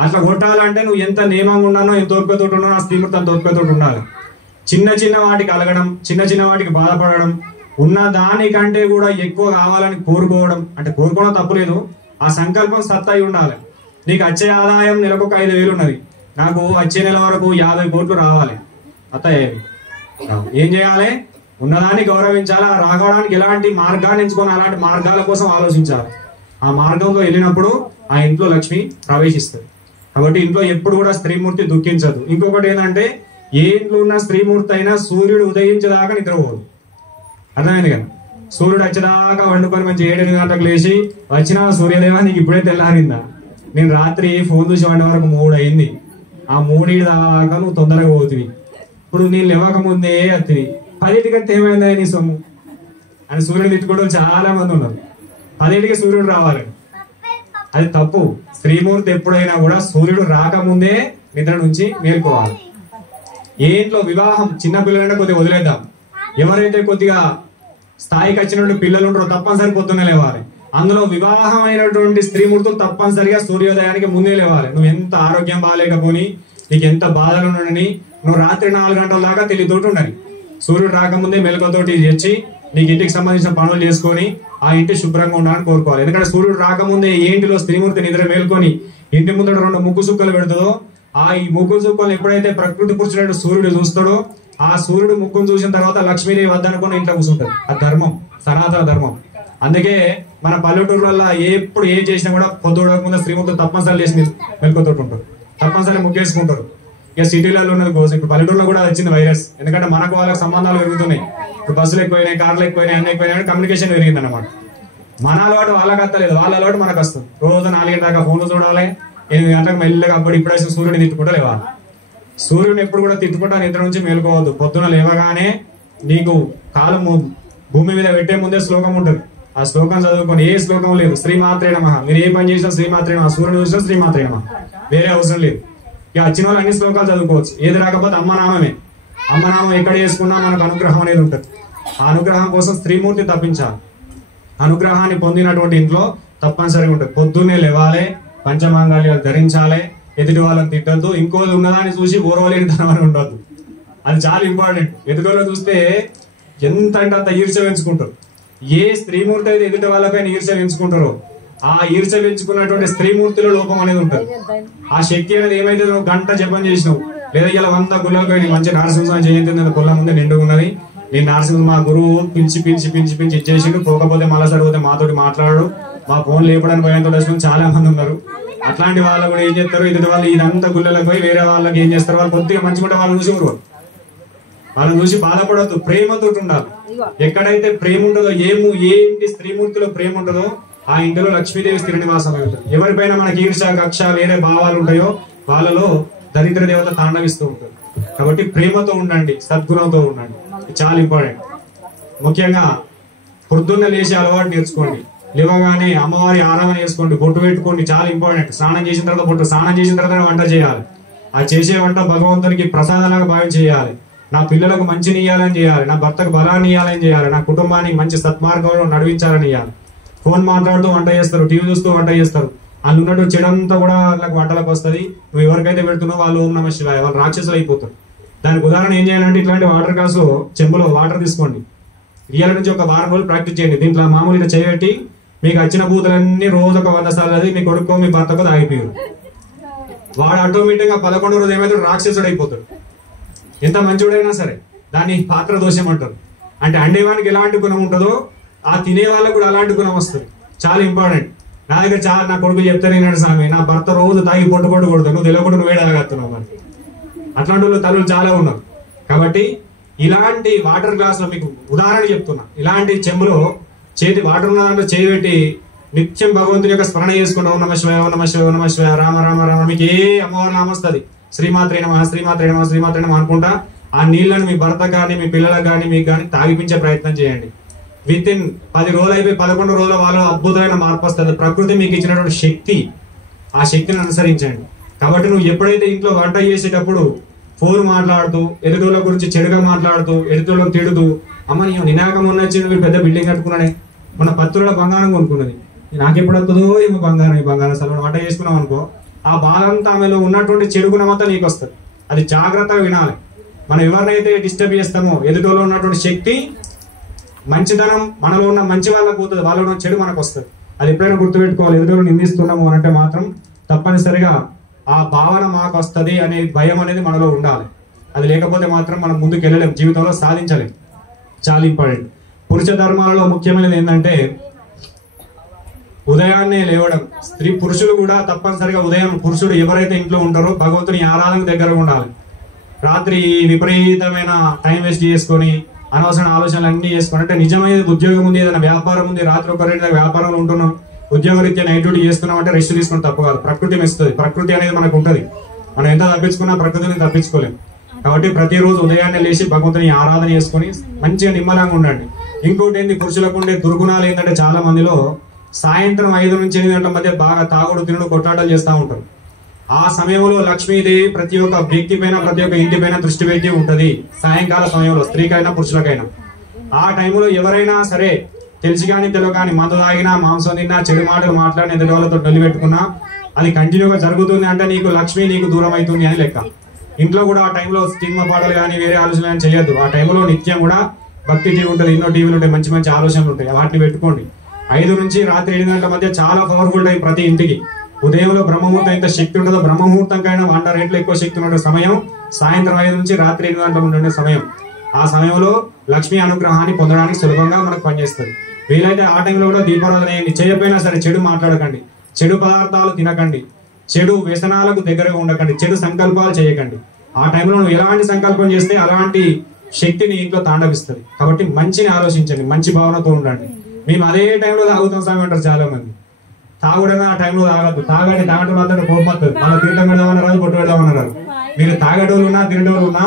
అట్లా కొట్టాలంటే నువ్వు ఎంత నియమంగా ఉన్నానో, ఎంత ఓపికతో ఉన్నానో ఆ స్త్రీమూర్తి అంత ఓపికతో ఉండాలి. చిన్న వాటికి అలగడం, చిన్న వాటికి బాధపడడం, ఉన్న దానికంటే కూడా ఎక్కువ కావాలని కోరుకోవడం, అంటే కోరుకోవడం తప్పులేదు, ఆ సంకల్పం సత్తాయి ఉండాలి. నీకు వచ్చే ఆదాయం నెలకు 5,000 ఉన్నది, నాకు వచ్చే నెల వరకు 50 కోట్లు రావాలి. అత్తయ్య ఏం చేయాలి? ఉన్నదాన్ని గౌరవించాలి. ఆ రాగడానికి ఎలాంటి మార్గాన్ని ఎంచుకొని అలాంటి మార్గాల కోసం ఆలోచించాలి. ఆ మార్గంలో వెళ్ళినప్పుడు ఆ ఇంట్లో లక్ష్మి ప్రవేశిస్తుంది. కాబట్టి ఇంట్లో ఎప్పుడు కూడా స్త్రీమూర్తి దుఃఖించదు. ఇంకొకటి ఏంటంటే, ఏ ఇంట్లో ఉన్న స్త్రీమూర్తి అయినా సూర్యుడు ఉదయించేదాకా నిద్రపోదు. అర్థమైంది కదా? సూర్యుడు వచ్చేదాకా వండుకొని మంచి 7-8 గంటలకు లేచి వచ్చిన సూర్యదేవ నీకు ఇప్పుడే తెల్లారిందా? నేను రాత్రి ఫోన్ చూసి వండే వరకు 3 అయింది. ఆ 3 దాకా నువ్వు తొందరగా పోతుంది. ఇప్పుడు నేను లేవక ముందే అత్తివి 10కి ఏమైందా నీ సొమ్ము అని సూర్యుడు తిట్టుకోవడం చాలా మంది ఉన్నారు. 10కి సూర్యుడు రావాలి, అది తప్పు. స్త్రీమూర్తి ఎప్పుడైనా కూడా సూర్యుడు రాకముందే నిద్ర నుంచి మేల్కోవాలి. ఏ ఇంట్లో వివాహం చిన్న పిల్లలంటే కొద్దిగా వదిలేద్దాం. ఎవరైతే కొద్దిగా స్థాయికి వచ్చినటువంటి పిల్లలు ఉంటారో తప్పనిసరి పొద్దున్నే లేవాలి. అందులో వివాహం అయినటువంటి స్త్రీమూర్తులు తప్పనిసరిగా సూర్యోదయానికి ముందే లేవాలి. నువ్వు ఎంత ఆరోగ్యం బాగాలేకపోని, నీకు ఎంత బాధలు ఉండని, నువ్వు రాత్రి 4 గంటల దాకా తెలియతోటి ఉండని. సూర్యుడు రాకముందే మెలకువతోటి తెచ్చి నీకు ఇంటికి సంబంధించిన పనులు చేసుకొని ఆ ఇంటి శుభ్రంగా ఉండాలని కోరుకోవాలి. ఎందుకంటే సూర్యుడు రాకముందే ఏ ఇంటిలో స్త్రీమూర్తి నిద్ర మేల్కొని ఇంటి ముందర 2 ముగ్గు సుక్కలు పెడుతుందో, ఆ ఈ ముగ్గు సుక్కలు ఎప్పుడైతే ప్రకృతి పురుషుడు సూర్యుడు చూస్తాడో, ఆ సూర్యుడు ముగ్గును చూసిన తర్వాత లక్ష్మీదేవి వద్దనుకుని ఇంట్లో కూర్చుంటది. అది ధర్మం, సనాతన ధర్మం. అందుకే మన పల్లెటూరులలో ఎప్పుడు ఏం చేసినా కూడా పొద్దుడక ముందు స్త్రీమూర్తులు తప్పనిసరి చేసి మెలకువతోటి ఉంటారు, తప్పనిసరి ముగ్గేసుకుంటారు. ఇక సిటీలలో ఉన్నది కోసం ఇప్పుడు పల్లెటూరులో కూడా వచ్చింది వైరస్. ఎందుకంటే మనకు వాళ్ళకి సంబంధాలు పెరుగుతున్నాయి. ఇప్పుడు బస్సులు ఎక్కువైనాయి, కార్లు ఎక్కువైనాయి, అన్ని ఎక్కువైనాయి, కమ్యూనికేషన్ పెరిగింది అనమాట. మన అలవాటు వాళ్ళకి వస్తలేదు, వాళ్ళ అలవాటు మనకు వస్తుంది. రోజు 4 గంటల దాకా ఫోన్లు చూడాలి, 8 గంటలకు మెల్లగా అప్పుడు ఇప్పుడు సూర్యుని తిట్టుకుంటా లేవాలి. సూర్యుని ఎప్పుడు కూడా తిట్టుకుంటా నిద్ర నుంచి మేలుకోవద్దు. పొద్దున లేవగానే నీకు కాలు భూమి మీద పెట్టే ముందే శ్లోకం ఉంటుంది. ఆ శ్లోకం చదువుకొని, ఏ శ్లోకం లేదు, శ్రీమాత్రే నమః. మీరు ఏ పని చేసినా శ్రీమాత్రే నమః, సూర్యుని చూసినా శ్రీమాత్రే నమః, వేరే అవసరం లేదు. ఇక వచ్చిన వాళ్ళు అన్ని శ్లోకాలు చదువుకోవచ్చు. ఏది రాకపోతే అమ్మనామమే. అమ్మనామం ఎక్కడ చేసుకున్నా మనకు అనుగ్రహం అనేది ఉంటుంది. ఆ అనుగ్రహం కోసం స్త్రీమూర్తి తప్పించాలి. అనుగ్రహాన్ని పొందినటువంటి ఇంట్లో తప్పనిసరిగా ఉంటుంది. పొద్దున్నే లేవాలి, పంచమాంగాల్యాలు ధరించాలి, ఎదుటి వాళ్ళని తిట్టద్దు, ఇంకోది ఉన్నదాన్ని చూసి ఓరవలేని తనం అని ఉండద్దు. అది చాలా ఇంపార్టెంట్. ఎదుటిలో చూస్తే ఎంత అంటే అంత ఈర్ష్య పెంచుకుంటారు. ఏ స్త్రీమూర్తి అయితే ఎదుటి వాళ్ళపైన ఈర్ష్య పెంచుకుంటారో ఆ ఈర్ష్య పెంచుకున్నటువంటి స్త్రీమూర్తిలో లోపం అనేది ఉంటుంది. ఆ శక్తి అనేది ఏమైతే నువ్వు గంట జపం చేసినావు, లేదా ఇలా 100 గుళ్ళకి మంచి నరసింహ జయంతి కొల్ల ముందే నిండుకున్నది, నేను నరసింహ మా గురువు పిలిచి ఇచ్చేసిండు, పోకపోతే మళ్ళా సరిపోతే మాతోటి మాట్లాడు, మా ఫోన్ లేపడానికి భయంతో వచ్చిన చాలా మంది ఉన్నారు. అట్లాంటి వాళ్ళు కూడా ఏం చేస్తారు, ఎదుటి వాళ్ళు ఇదంతా గుళ్ళలకు పోయి వేరే వాళ్ళకి ఏం చేస్తారు, వాళ్ళు కొద్దిగా మంచిగా వాళ్ళని చూసి ఊరు, వాళ్ళని చూసి బాధపడవద్దు. ప్రేమతో ఉండాలి. ఎక్కడైతే ప్రేమ ఉంటుందో, ఏ ఇంటి స్త్రీమూర్తిలో ప్రేమ ఉంటుందో ఆ ఇంటిలో లక్ష్మీదేవి స్థిర నివాసం అవుతుంది. ఎవరిపైన మనకి ఈర్ష కక్ష వేరే భావాలు ఉంటాయో వాళ్ళలో దరిద్ర దేవత తాండవిస్తూ ఉంటుంది. కాబట్టి ప్రేమతో ఉండండి, సద్గుణంతో ఉండండి, చాలా ఇంపార్టెంట్. ముఖ్యంగా పొద్దున్న లేచి అలవాటు నేర్చుకోండి. లేవగానే అమ్మవారి ఆరాధన చేసుకోండి, బొట్టు పెట్టుకోండి, చాలా ఇంపార్టెంట్. స్నానం చేసిన తర్వాత బొట్టు, స్నానం చేసిన తర్వాత వంట చేయాలి. ఆ చేసే వంట భగవంతునికి ప్రసాదంలాగా భావం చేయాలి. నా పిల్లలకు మంచిని ఇయ్యాలని చేయాలి, నా భర్తకు బలాన్ని ఇయ్యాలని చేయాలి, నా కుటుంబానికి మంచి సత్మార్గంలో నడిపించాలని ఇవ్వాలి. ఫోన్ మాట్లాడుతూ వంట చేస్తారు, టీవీ చూస్తూ వంట చేస్తారు. వాళ్ళు ఉన్నట్టు చెడంతా కూడా వాళ్ళకి వంటలకు వస్తుంది. నువ్వు ఎవరికైతే పెడుతున్నావు వాళ్ళు ఓం నమః శివాయ, వాళ్ళు రాక్షసులు అయిపోతారు. దానికి ఉదాహరణ ఏం చేయాలంటే ఇట్లాంటి వాటర్ గ్లాసు చెంబులో వాటర్ తీసుకోండి. ఇయ్యాల నుంచి ఒక వారం రోజులు ప్రాక్టీస్ చేయండి. దీంట్లో మామూలుగా చేయబెట్టి మీకు వచ్చిన బూతులన్నీ రోజు ఒక 100 సార్లు అది మీ కొడుకో మీ భర్తకో తాగిపోయారు. వాడు ఆటోమేటిక్ గా 11వ రోజు ఏమైతే రాక్షసుడు అయిపోతాడు. ఎంత మంచివాడైనా సరే దాన్ని పాత్ర దోషం అంటారు. అంటే అండేవానికి ఎలాంటి గుణం ఉంటుందో ఆ తినే వాళ్ళకు కూడా అలాంటి గుణం వస్తుంది. చాలా ఇంపార్టెంట్. నా దగ్గర చాలా నా కొడుకు చెప్తాను విన్నాడు, స్వామి నా భర్త రోజు తాగి పొట్టు కొడతాడు, నువ్వు తెలియకుండా నువ్వే తాగేస్తున్నావు. మరి అట్లాంటి వాళ్ళు తల్లులు చాలా ఉన్నారు. కాబట్టి ఇలాంటి వాటర్ గ్లాస్ లో మీకు ఉదాహరణ చెప్తున్నా. ఇలాంటి చెంబులో చేతి వాటర్ ఉన్న దాంట్లో చేయి పెట్టి నిత్యం భగవంతుని యొక్క స్మరణ చేసుకుంటూ ఓం నమః శివాయ, ఓం నమః శివాయ, ఓం నమః శివాయ, రామ రామ రామ, మీకు ఏ అమ్మవారి నామం వస్తుంది, శ్రీమాత్రే నమః, శ్రీమాత్రే నమః, శ్రీమాత్రే నమః అనుకుంటా ఆ నీళ్లను మీ భర్త కానీ మీ పిల్లలకు కానీ మీకు కానీ తాగిపించే ప్రయత్నం చేయండి. విత్ ఇన్ 10 రోజులు అయిపోయి 11 రోజుల వాళ్ళు అద్భుతమైన మార్పు వస్తుంది. ప్రకృతి మీకు ఇచ్చినటువంటి శక్తి, ఆ శక్తిని అనుసరించండి. కాబట్టి నువ్వు ఎప్పుడైతే ఇంట్లో వంట చేసేటప్పుడు ఫోన్ మాట్లాడుతూ ఎదుటోళ్ళ గురించి చెడుగా మాట్లాడుతూ ఎదుటోళ్ళకి తిడుతూ, అమ్మ నీ నినాకం ఉన్నచ్చింది, మీరు పెద్ద బిల్డింగ్ కట్టుకున్నానే, మన పత్తుల బంగారం కొనుక్కున్నది, నాకెప్పుడు వస్తుందో ఏమో బంగారం, ఈ బంగారం అసలు వంట చేసుకున్నాం అనుకో, ఆ బాలంతా ఆమెలో ఉన్నటువంటి చెడు గుణం అంతా నీకు వస్తుంది. అది జాగ్రత్తగా వినాలి. మనం ఎవరినైతే డిస్టర్బ్ చేస్తామో ఎదుటోళ్ళలో ఉన్నటువంటి శక్తి, మంచితనం మనలో ఉన్న మంచి వాళ్ళకు పోతుంది, వాళ్ళలో ఉన్న చెడు మనకు వస్తుంది. అది ఎప్పుడైనా గుర్తుపెట్టుకోవాలి. ఎదుటోళ్ళు నిందిస్తున్నాము అని అంటే మాత్రం తప్పనిసరిగా ఆ భావన మాకు వస్తుంది అనే భయం అనేది మనలో ఉండాలి. అది లేకపోతే మాత్రం మనం ముందుకు వెళ్ళలేం, జీవితంలో సాధించలేం. చాలా ఇంపార్టెంట్. పురుష ధర్మాలలో ముఖ్యమైనది ఏంటంటే ఉదయాన్నే లేవడం. పురుషులు కూడా తప్పనిసరిగా ఉదయం పురుషుడు ఎవరైతే ఇంట్లో ఉంటారో భగవంతుని ఆరాధన దగ్గర ఉండాలి. రాత్రి విపరీతమైన టైం వేస్ట్ చేసుకొని అనవసర ఆలోచనలు అన్ని చేసుకుని, అంటే నిజమైన ఉద్యోగం ఉంది, ఏదైనా వ్యాపారం ఉంది, రాత్రి ఒక రెండు వ్యాపారంలో ఉంటున్నాం, ఉద్యోగరీత్యా నైట్ డ్యూటీ చేస్తున్నాం అంటే రెస్ట్ తీసుకుని తప్పు కాదు. ప్రకృతి మెస్తుంది. ప్రకృతి అనేది మనకు ఉంటుంది. మనం ఎంత తప్పించుకున్నా ప్రకృతిని తప్పించుకోలేము. కాబట్టి ప్రతిరోజు ఉదయాన్నే లేచి భగవంతుని ఆరాధన చేసుకుని మంచిగా నిమ్మలంగా ఉండండి. ఇంకోటి ఏంటి, పురుషులకు ఉండే దుర్గుణాలు ఏంటంటే చాలా మందిలో సాయంత్రం 5 నుంచి 8 గంటల మధ్య బాగా తాగుడు తినుడు కొట్లాటలు చేస్తూ ఉంటారు. ఆ సమయంలో లక్ష్మీదేవి ప్రతి ఒక్క వ్యక్తి పైన ప్రతి ఒక్క ఇంటి పైన దృష్టి పెట్టి ఉంటది. సాయంకాల సమయంలో స్త్రీకైనా పురుషులకైనా ఆ టైంలో ఎవరైనా సరే తెలిసి కానీ తెలియగాని మందు తాగినా, మాంసం తిన్నా, చెడు మాటలు మాట్లాడిన ఎదుటి వాళ్ళతో డొల్లి పెట్టుకున్నా అది కంటిన్యూగా జరుగుతుంది అంటే నీకు లక్ష్మి నీకు దూరం అవుతుంది అని లెక్క. ఇంట్లో కూడా ఆ టైంలో సినిమా పాటలు కానీ వేరే ఆలోచనలు కానీ చేయొద్దు. ఆ టైంలో నిత్యం కూడా భక్తి టీవీ ఉంటుంది, ఎన్నో టీవీలు ఉంటాయి, మంచి మంచి ఆలోచనలు ఉంటాయి, వాటిని పెట్టుకోండి. 5 నుంచి రాత్రి 7 గంటల మధ్య చాలా పవర్ఫుల్ టైం ప్రతి ఇంటికి. ఉదయంలో బ్రహ్మముహూర్తం ఎంత శక్తి ఉంటుందో బ్రహ్మముహూర్తం కైనా 100 రెట్లు ఎక్కువ శక్తి ఉండే సమయం సాయంత్రం 5 నుంచి రాత్రి 8 గంటల ఉండే సమయం. ఆ సమయంలో లక్ష్మీ అనుగ్రహాన్ని పొందడానికి సులభంగా మనకు పనిచేస్తుంది. వీలైతే ఆ టైంలో కూడా దీపారాధన చేయండి. చేయకపోయినా సరే చెడు మాట్లాడకండి, చెడు పదార్థాలు తినకండి, చెడు వ్యసనాలకు దగ్గరగా ఉండకండి, చెడు సంకల్పాలు చేయకండి. ఆ టైంలో నువ్వు ఎలాంటి సంకల్పం చేస్తే అలాంటి శక్తిని ఇంట్లో తాండవిస్తుంది. కాబట్టి మంచిని ఆలోచించండి, మంచి భావనతో ఉండండి. మేము అదే టైంలో తాగుతాం స్వామి అంటారు చాలా మంది. తాగుడైనా ఆ టైంలో తాగద్దు. తాగండి, తాగటం వల్ల కోపం వస్తుంది. మన తీర్థం పెడదామన్నారు, కొట్టు పెడదామన్నారు. మీరు తాగటోళ్ళు ఉన్నా తినటోళ్ళు ఉన్నా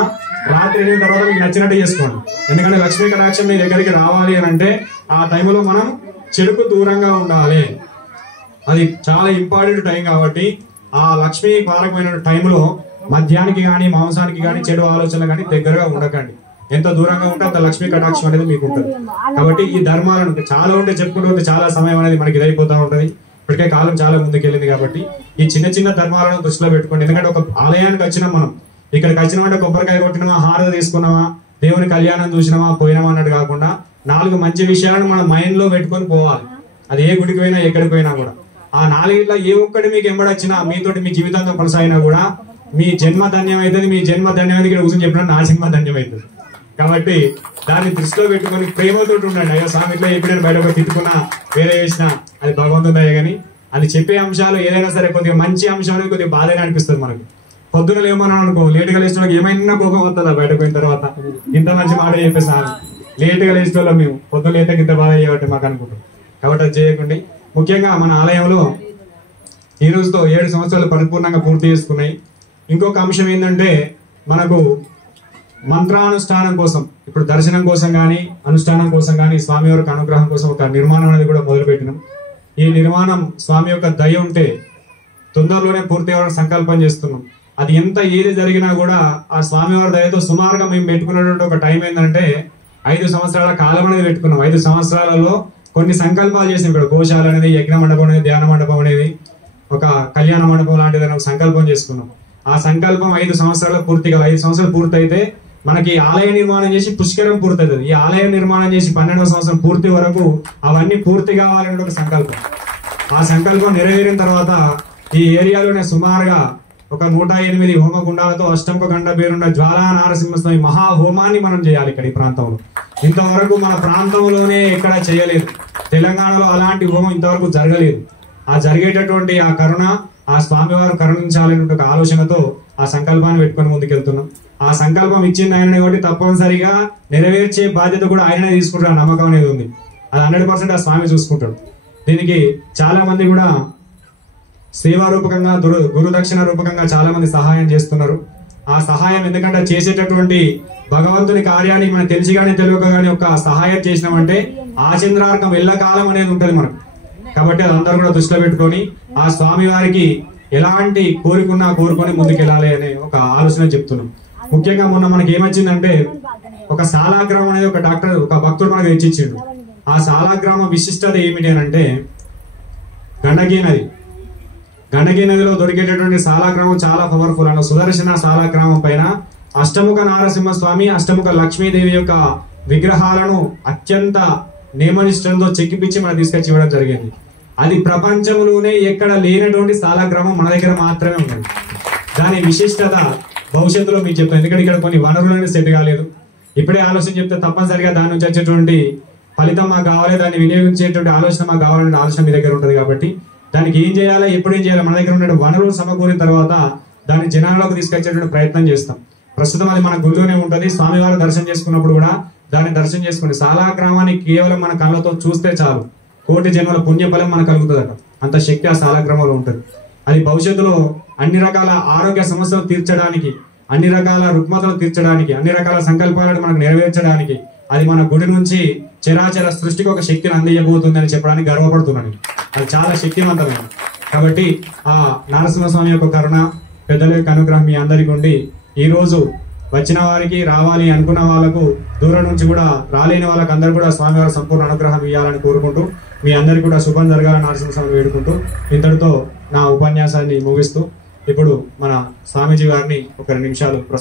రాత్రి 8 తర్వాత మీకు నచ్చినట్టు చేసుకోండి. ఎందుకంటే లక్ష్మీ కటాక్షం మీ దగ్గరికి రావాలి అని అంటే ఆ టైంలో మనం చెడుకు దూరంగా ఉండాలి. అది చాలా ఇంపార్టెంట్ టైం. కాబట్టి ఆ లక్ష్మీ పారకమైన టైంలో మద్యానికి కానీ మాంసానికి కానీ చెడు ఆలోచనలు కానీ దగ్గరగా ఉండకండి. ఎంత దూరంగా ఉంటే అంత లక్ష్మీ కటాక్షం అనేది మీకు ఉంటుంది. కాబట్టి ఈ ధర్మాలను చాలా ఉంటే చెప్పుకుంటూ చాలా సమయం అనేది మనకి ఇదైపోతూ ఉంటుంది. ఇప్పటికే కాలం చాలా ముందుకెళ్ళింది. కాబట్టి ఈ చిన్న చిన్న ధర్మాలను దృష్టిలో పెట్టుకోండి. ఎందుకంటే ఒక ఆలయానికి వచ్చినాం మనం, ఇక్కడికి వచ్చినామంటే కొబ్బరికాయ కొట్టినామా, హారతి తీసుకున్నామా, దేవుని కళ్యాణం చూసినామా, పోయినామా అన్నట్టు కాకుండా 4 మంచి విషయాలను మన మైండ్ లో పెట్టుకొని పోవాలి. అది ఏ గుడికి పోయినా ఎక్కడికి పోయినా కూడా ఆ 4 ఏ ఒక్కటి మీకు ఎంబడొచ్చినా మీతోటి మీ జీవితాంతం కొనసాగినా కూడా మీ జన్మ ధన్యం అవుతుంది. మీ జన్మ ధన్యం ఇక్కడ కూర్చొని చెప్పినా నా జన్మ ధన్యం అవుతుంది. కాబట్టి దాన్ని దృష్టిలో పెట్టుకొని ప్రేమతో ఉండండి. అయ్యో స్వామి ఇట్లా ఎప్పుడైనా బయట తిట్టుకున్నా వేరే చేసినా అది భగవంతుడే. కానీ అది చెప్పే అంశాలు ఏదైనా సరే కొద్దిగా మంచి అంశం అనేది కొద్దిగా బాధగా అనిపిస్తుంది మనకు. పొద్దున లేమన్నాను అనుకో, లేటుగా లేచిన ఏమైనా కోపం వస్తుందా బయటకు పోయిన తర్వాత, ఇంత మంచి మాట చెప్పేసాను లేటుగా లేచిన మేము పొద్దున లేటకి ఇంత బాధ చేయబట్టి మాకు అనుకుంటాం. కాబట్టి అది చేయకండి. ముఖ్యంగా మన ఆలయంలో ఈ రోజుతో 7 సంవత్సరాలు పరిపూర్ణంగా పూర్తి చేసుకున్నాయి. ఇంకొక అంశం ఏంటంటే మనకు మంత్రానుష్ఠానం కోసం, ఇప్పుడు దర్శనం కోసం కానీ అనుష్ఠానం కోసం కానీ స్వామివారికి అనుగ్రహం కోసం ఒక నిర్మాణం అనేది కూడా మొదలుపెట్టినాం. ఈ నిర్మాణం స్వామి యొక్క దయ ఉంటే తొందరలోనే పూర్తి అవ్వాలని సంకల్పం చేస్తున్నాం. అది ఎంత ఏది జరిగినా కూడా ఆ స్వామివారి దయతో సుమారుగా మేము పెట్టుకున్నటువంటి ఒక టైం ఏంటంటే 5 సంవత్సరాల కాలం అనేది పెట్టుకున్నాం. 5 సంవత్సరాలలో కొన్ని సంకల్పాలు చేసాం. ఇక్కడ గోశాల అనేది, యజ్ఞ మండపం అనేది, ధ్యాన మండపం అనేది, ఒక కళ్యాణ మండపం లాంటిది ఒక సంకల్పం చేసుకున్నాం. ఆ సంకల్పం 5 సంవత్సరాలు పూర్తిగా 5 సంవత్సరాలు పూర్తయితే మనకి ఆలయ నిర్మాణం చేసి పుష్కరం పూర్తవుతుంది. ఈ ఆలయ నిర్మాణం చేసి 12వ సంవత్సరం పూర్తి వరకు అవన్నీ పూర్తి కావాలనే ఒక సంకల్పం. ఆ సంకల్పం నెరవేరిన తర్వాత ఈ ఏరియాలోనే సుమారుగా ఒక 108 హోమగుండాలతో అష్టముఖ గండ పేరున్న జ్వాలా నారసింహస్వామి మహా హోమాన్ని మనం చేయాలి ఇక్కడ ఈ ప్రాంతంలో. ఇంతవరకు మన ప్రాంతంలోనే ఎక్కడ చేయలేదు. తెలంగాణలో అలాంటి హోమం ఇంతవరకు జరగలేదు. ఆ జరిగేటటువంటి ఆ కరుణ, ఆ స్వామివారు కరుణించాలనే ఒక ఆలోచనతో ఆ సంకల్పాన్ని పెట్టుకొని ముందుకెళ్తున్నాం. ఆ సంకల్పం ఇచ్చింది ఆయననే కాబట్టి తప్పనిసరిగా నెరవేర్చే బాధ్యత కూడా ఆయననే తీసుకుంటాడు. నమ్మకం అనేది ఉంది. అది 100% ఆ స్వామి చూసుకుంటాడు. దీనికి చాలా మంది కూడా సేవా రూపకంగా, గురుదక్షిణ రూపకంగా చాలా మంది సహాయం చేస్తున్నారు. ఆ సహాయం ఎందుకంటే చేసేటటువంటి భగవంతుని కార్యానికి మనం తెలిసి కానీ తెలియక కానీ ఒక సహాయం చేసినామంటే ఆచంద్రార్కం ఎల్లకాలం అనేది ఉంటుంది మనకు. కాబట్టి అది అందరూ కూడా దృష్టిలో పెట్టుకొని ఆ స్వామి వారికి ఎలాంటి కోరుకున్నా కోరుకొని ముందుకెళ్ళాలి అనే ఒక ఆలోచన చెప్తున్నాం. ముఖ్యంగా మొన్న మనకి ఏమొచ్చిందంటే ఒక సాలాగ్రామం అనేది ఒక భక్తుడు మనకు తెచ్చిచ్చిండు. ఆ సాలాగ్రామ విశిష్టత ఏమిటి అని అంటే గండకీ నదిలో దొరికేటటువంటి సాలాగ్రామం చాలా పవర్ఫుల్. అన్న సుదర్శన సాలాగ్రామం పైన అష్టముఖ నారసింహస్వామి, అష్టముఖ లక్ష్మీదేవి యొక్క విగ్రహాలను అత్యంత నియమనిష్టంతో చెక్కిపించి మనకు తీసుకొచ్చి ఇవ్వడం జరిగింది. అది ప్రపంచంలోనే ఎక్కడ లేనటువంటి సాలాగ్రామం మన దగ్గర మాత్రమే ఉన్నది. దాని విశిష్టత భవిష్యత్తులో మీకు చెప్తాను. ఎందుకంటే ఇక్కడ కొన్ని వనరులు సెట్ కాలేదు. ఇప్పుడే ఆలోచన చెప్తే తప్పనిసరిగా దాని నుంచి వచ్చేటువంటి ఫలితం మాకు కావాలి, దాన్ని వినియోగించేటువంటి ఆలోచన మాకు కావాలనే ఆలోచన మీ దగ్గర ఉంటుంది. కాబట్టి దానికి ఏం చేయాలి, ఎప్పుడేం చేయాలి, మన దగ్గర ఉన్న వనరులు సమకూరిన తర్వాత దాన్ని జనాల్లోకి తీసుకొచ్చేటువంటి ప్రయత్నం చేస్తాం. ప్రస్తుతం అది మన గుడిలోనే ఉంటుంది. స్వామివారు దర్శనం చేసుకున్నప్పుడు కూడా దాన్ని దర్శనం చేసుకుని సాలాగ్రామాన్ని కేవలం మన కళ్ళతో చూస్తే చాలు, కోటి జన్మల పుణ్యఫలం మనకు కలుగుతుందట. అంత శక్తి ఆ సాలాగ్రామంలో ఉంటుంది. అది భవిష్యత్తులో అన్ని రకాల ఆరోగ్య సమస్యలు తీర్చడానికి, అన్ని రకాల రుగ్మతలు తీర్చడానికి, అన్ని రకాల సంకల్పాలను మనకు నెరవేర్చడానికి, అది మన గుడి నుంచి చరాచర సృష్టికి ఒక శక్తిని అందించబోతుంది అని చెప్పడానికి గర్వపడుతున్నాను. అది చాలా శక్తివంతమైన. కాబట్టి ఆ నరసింహస్వామి యొక్క కరుణ, పెద్దల యొక్క అనుగ్రహం మీ అందరికీ ఉండి ఈ రోజు వచ్చిన వారికి, రావాలి అనుకున్న వాళ్ళకు, దూరం నుంచి కూడా రాలేని వాళ్ళకి అందరూ కూడా స్వామివారి సంపూర్ణ అనుగ్రహం ఇవ్వాలని కోరుకుంటూ మీ అందరికీ కూడా శుభం జరగాలని నరసింహస్వామిని వేడుకుంటూ ఇంతటితో నా ఉపన్యాసాన్ని ముగిస్తూ ఇప్పుడు మన స్వామీజీ గారిని ఒక 2 నిమిషాలు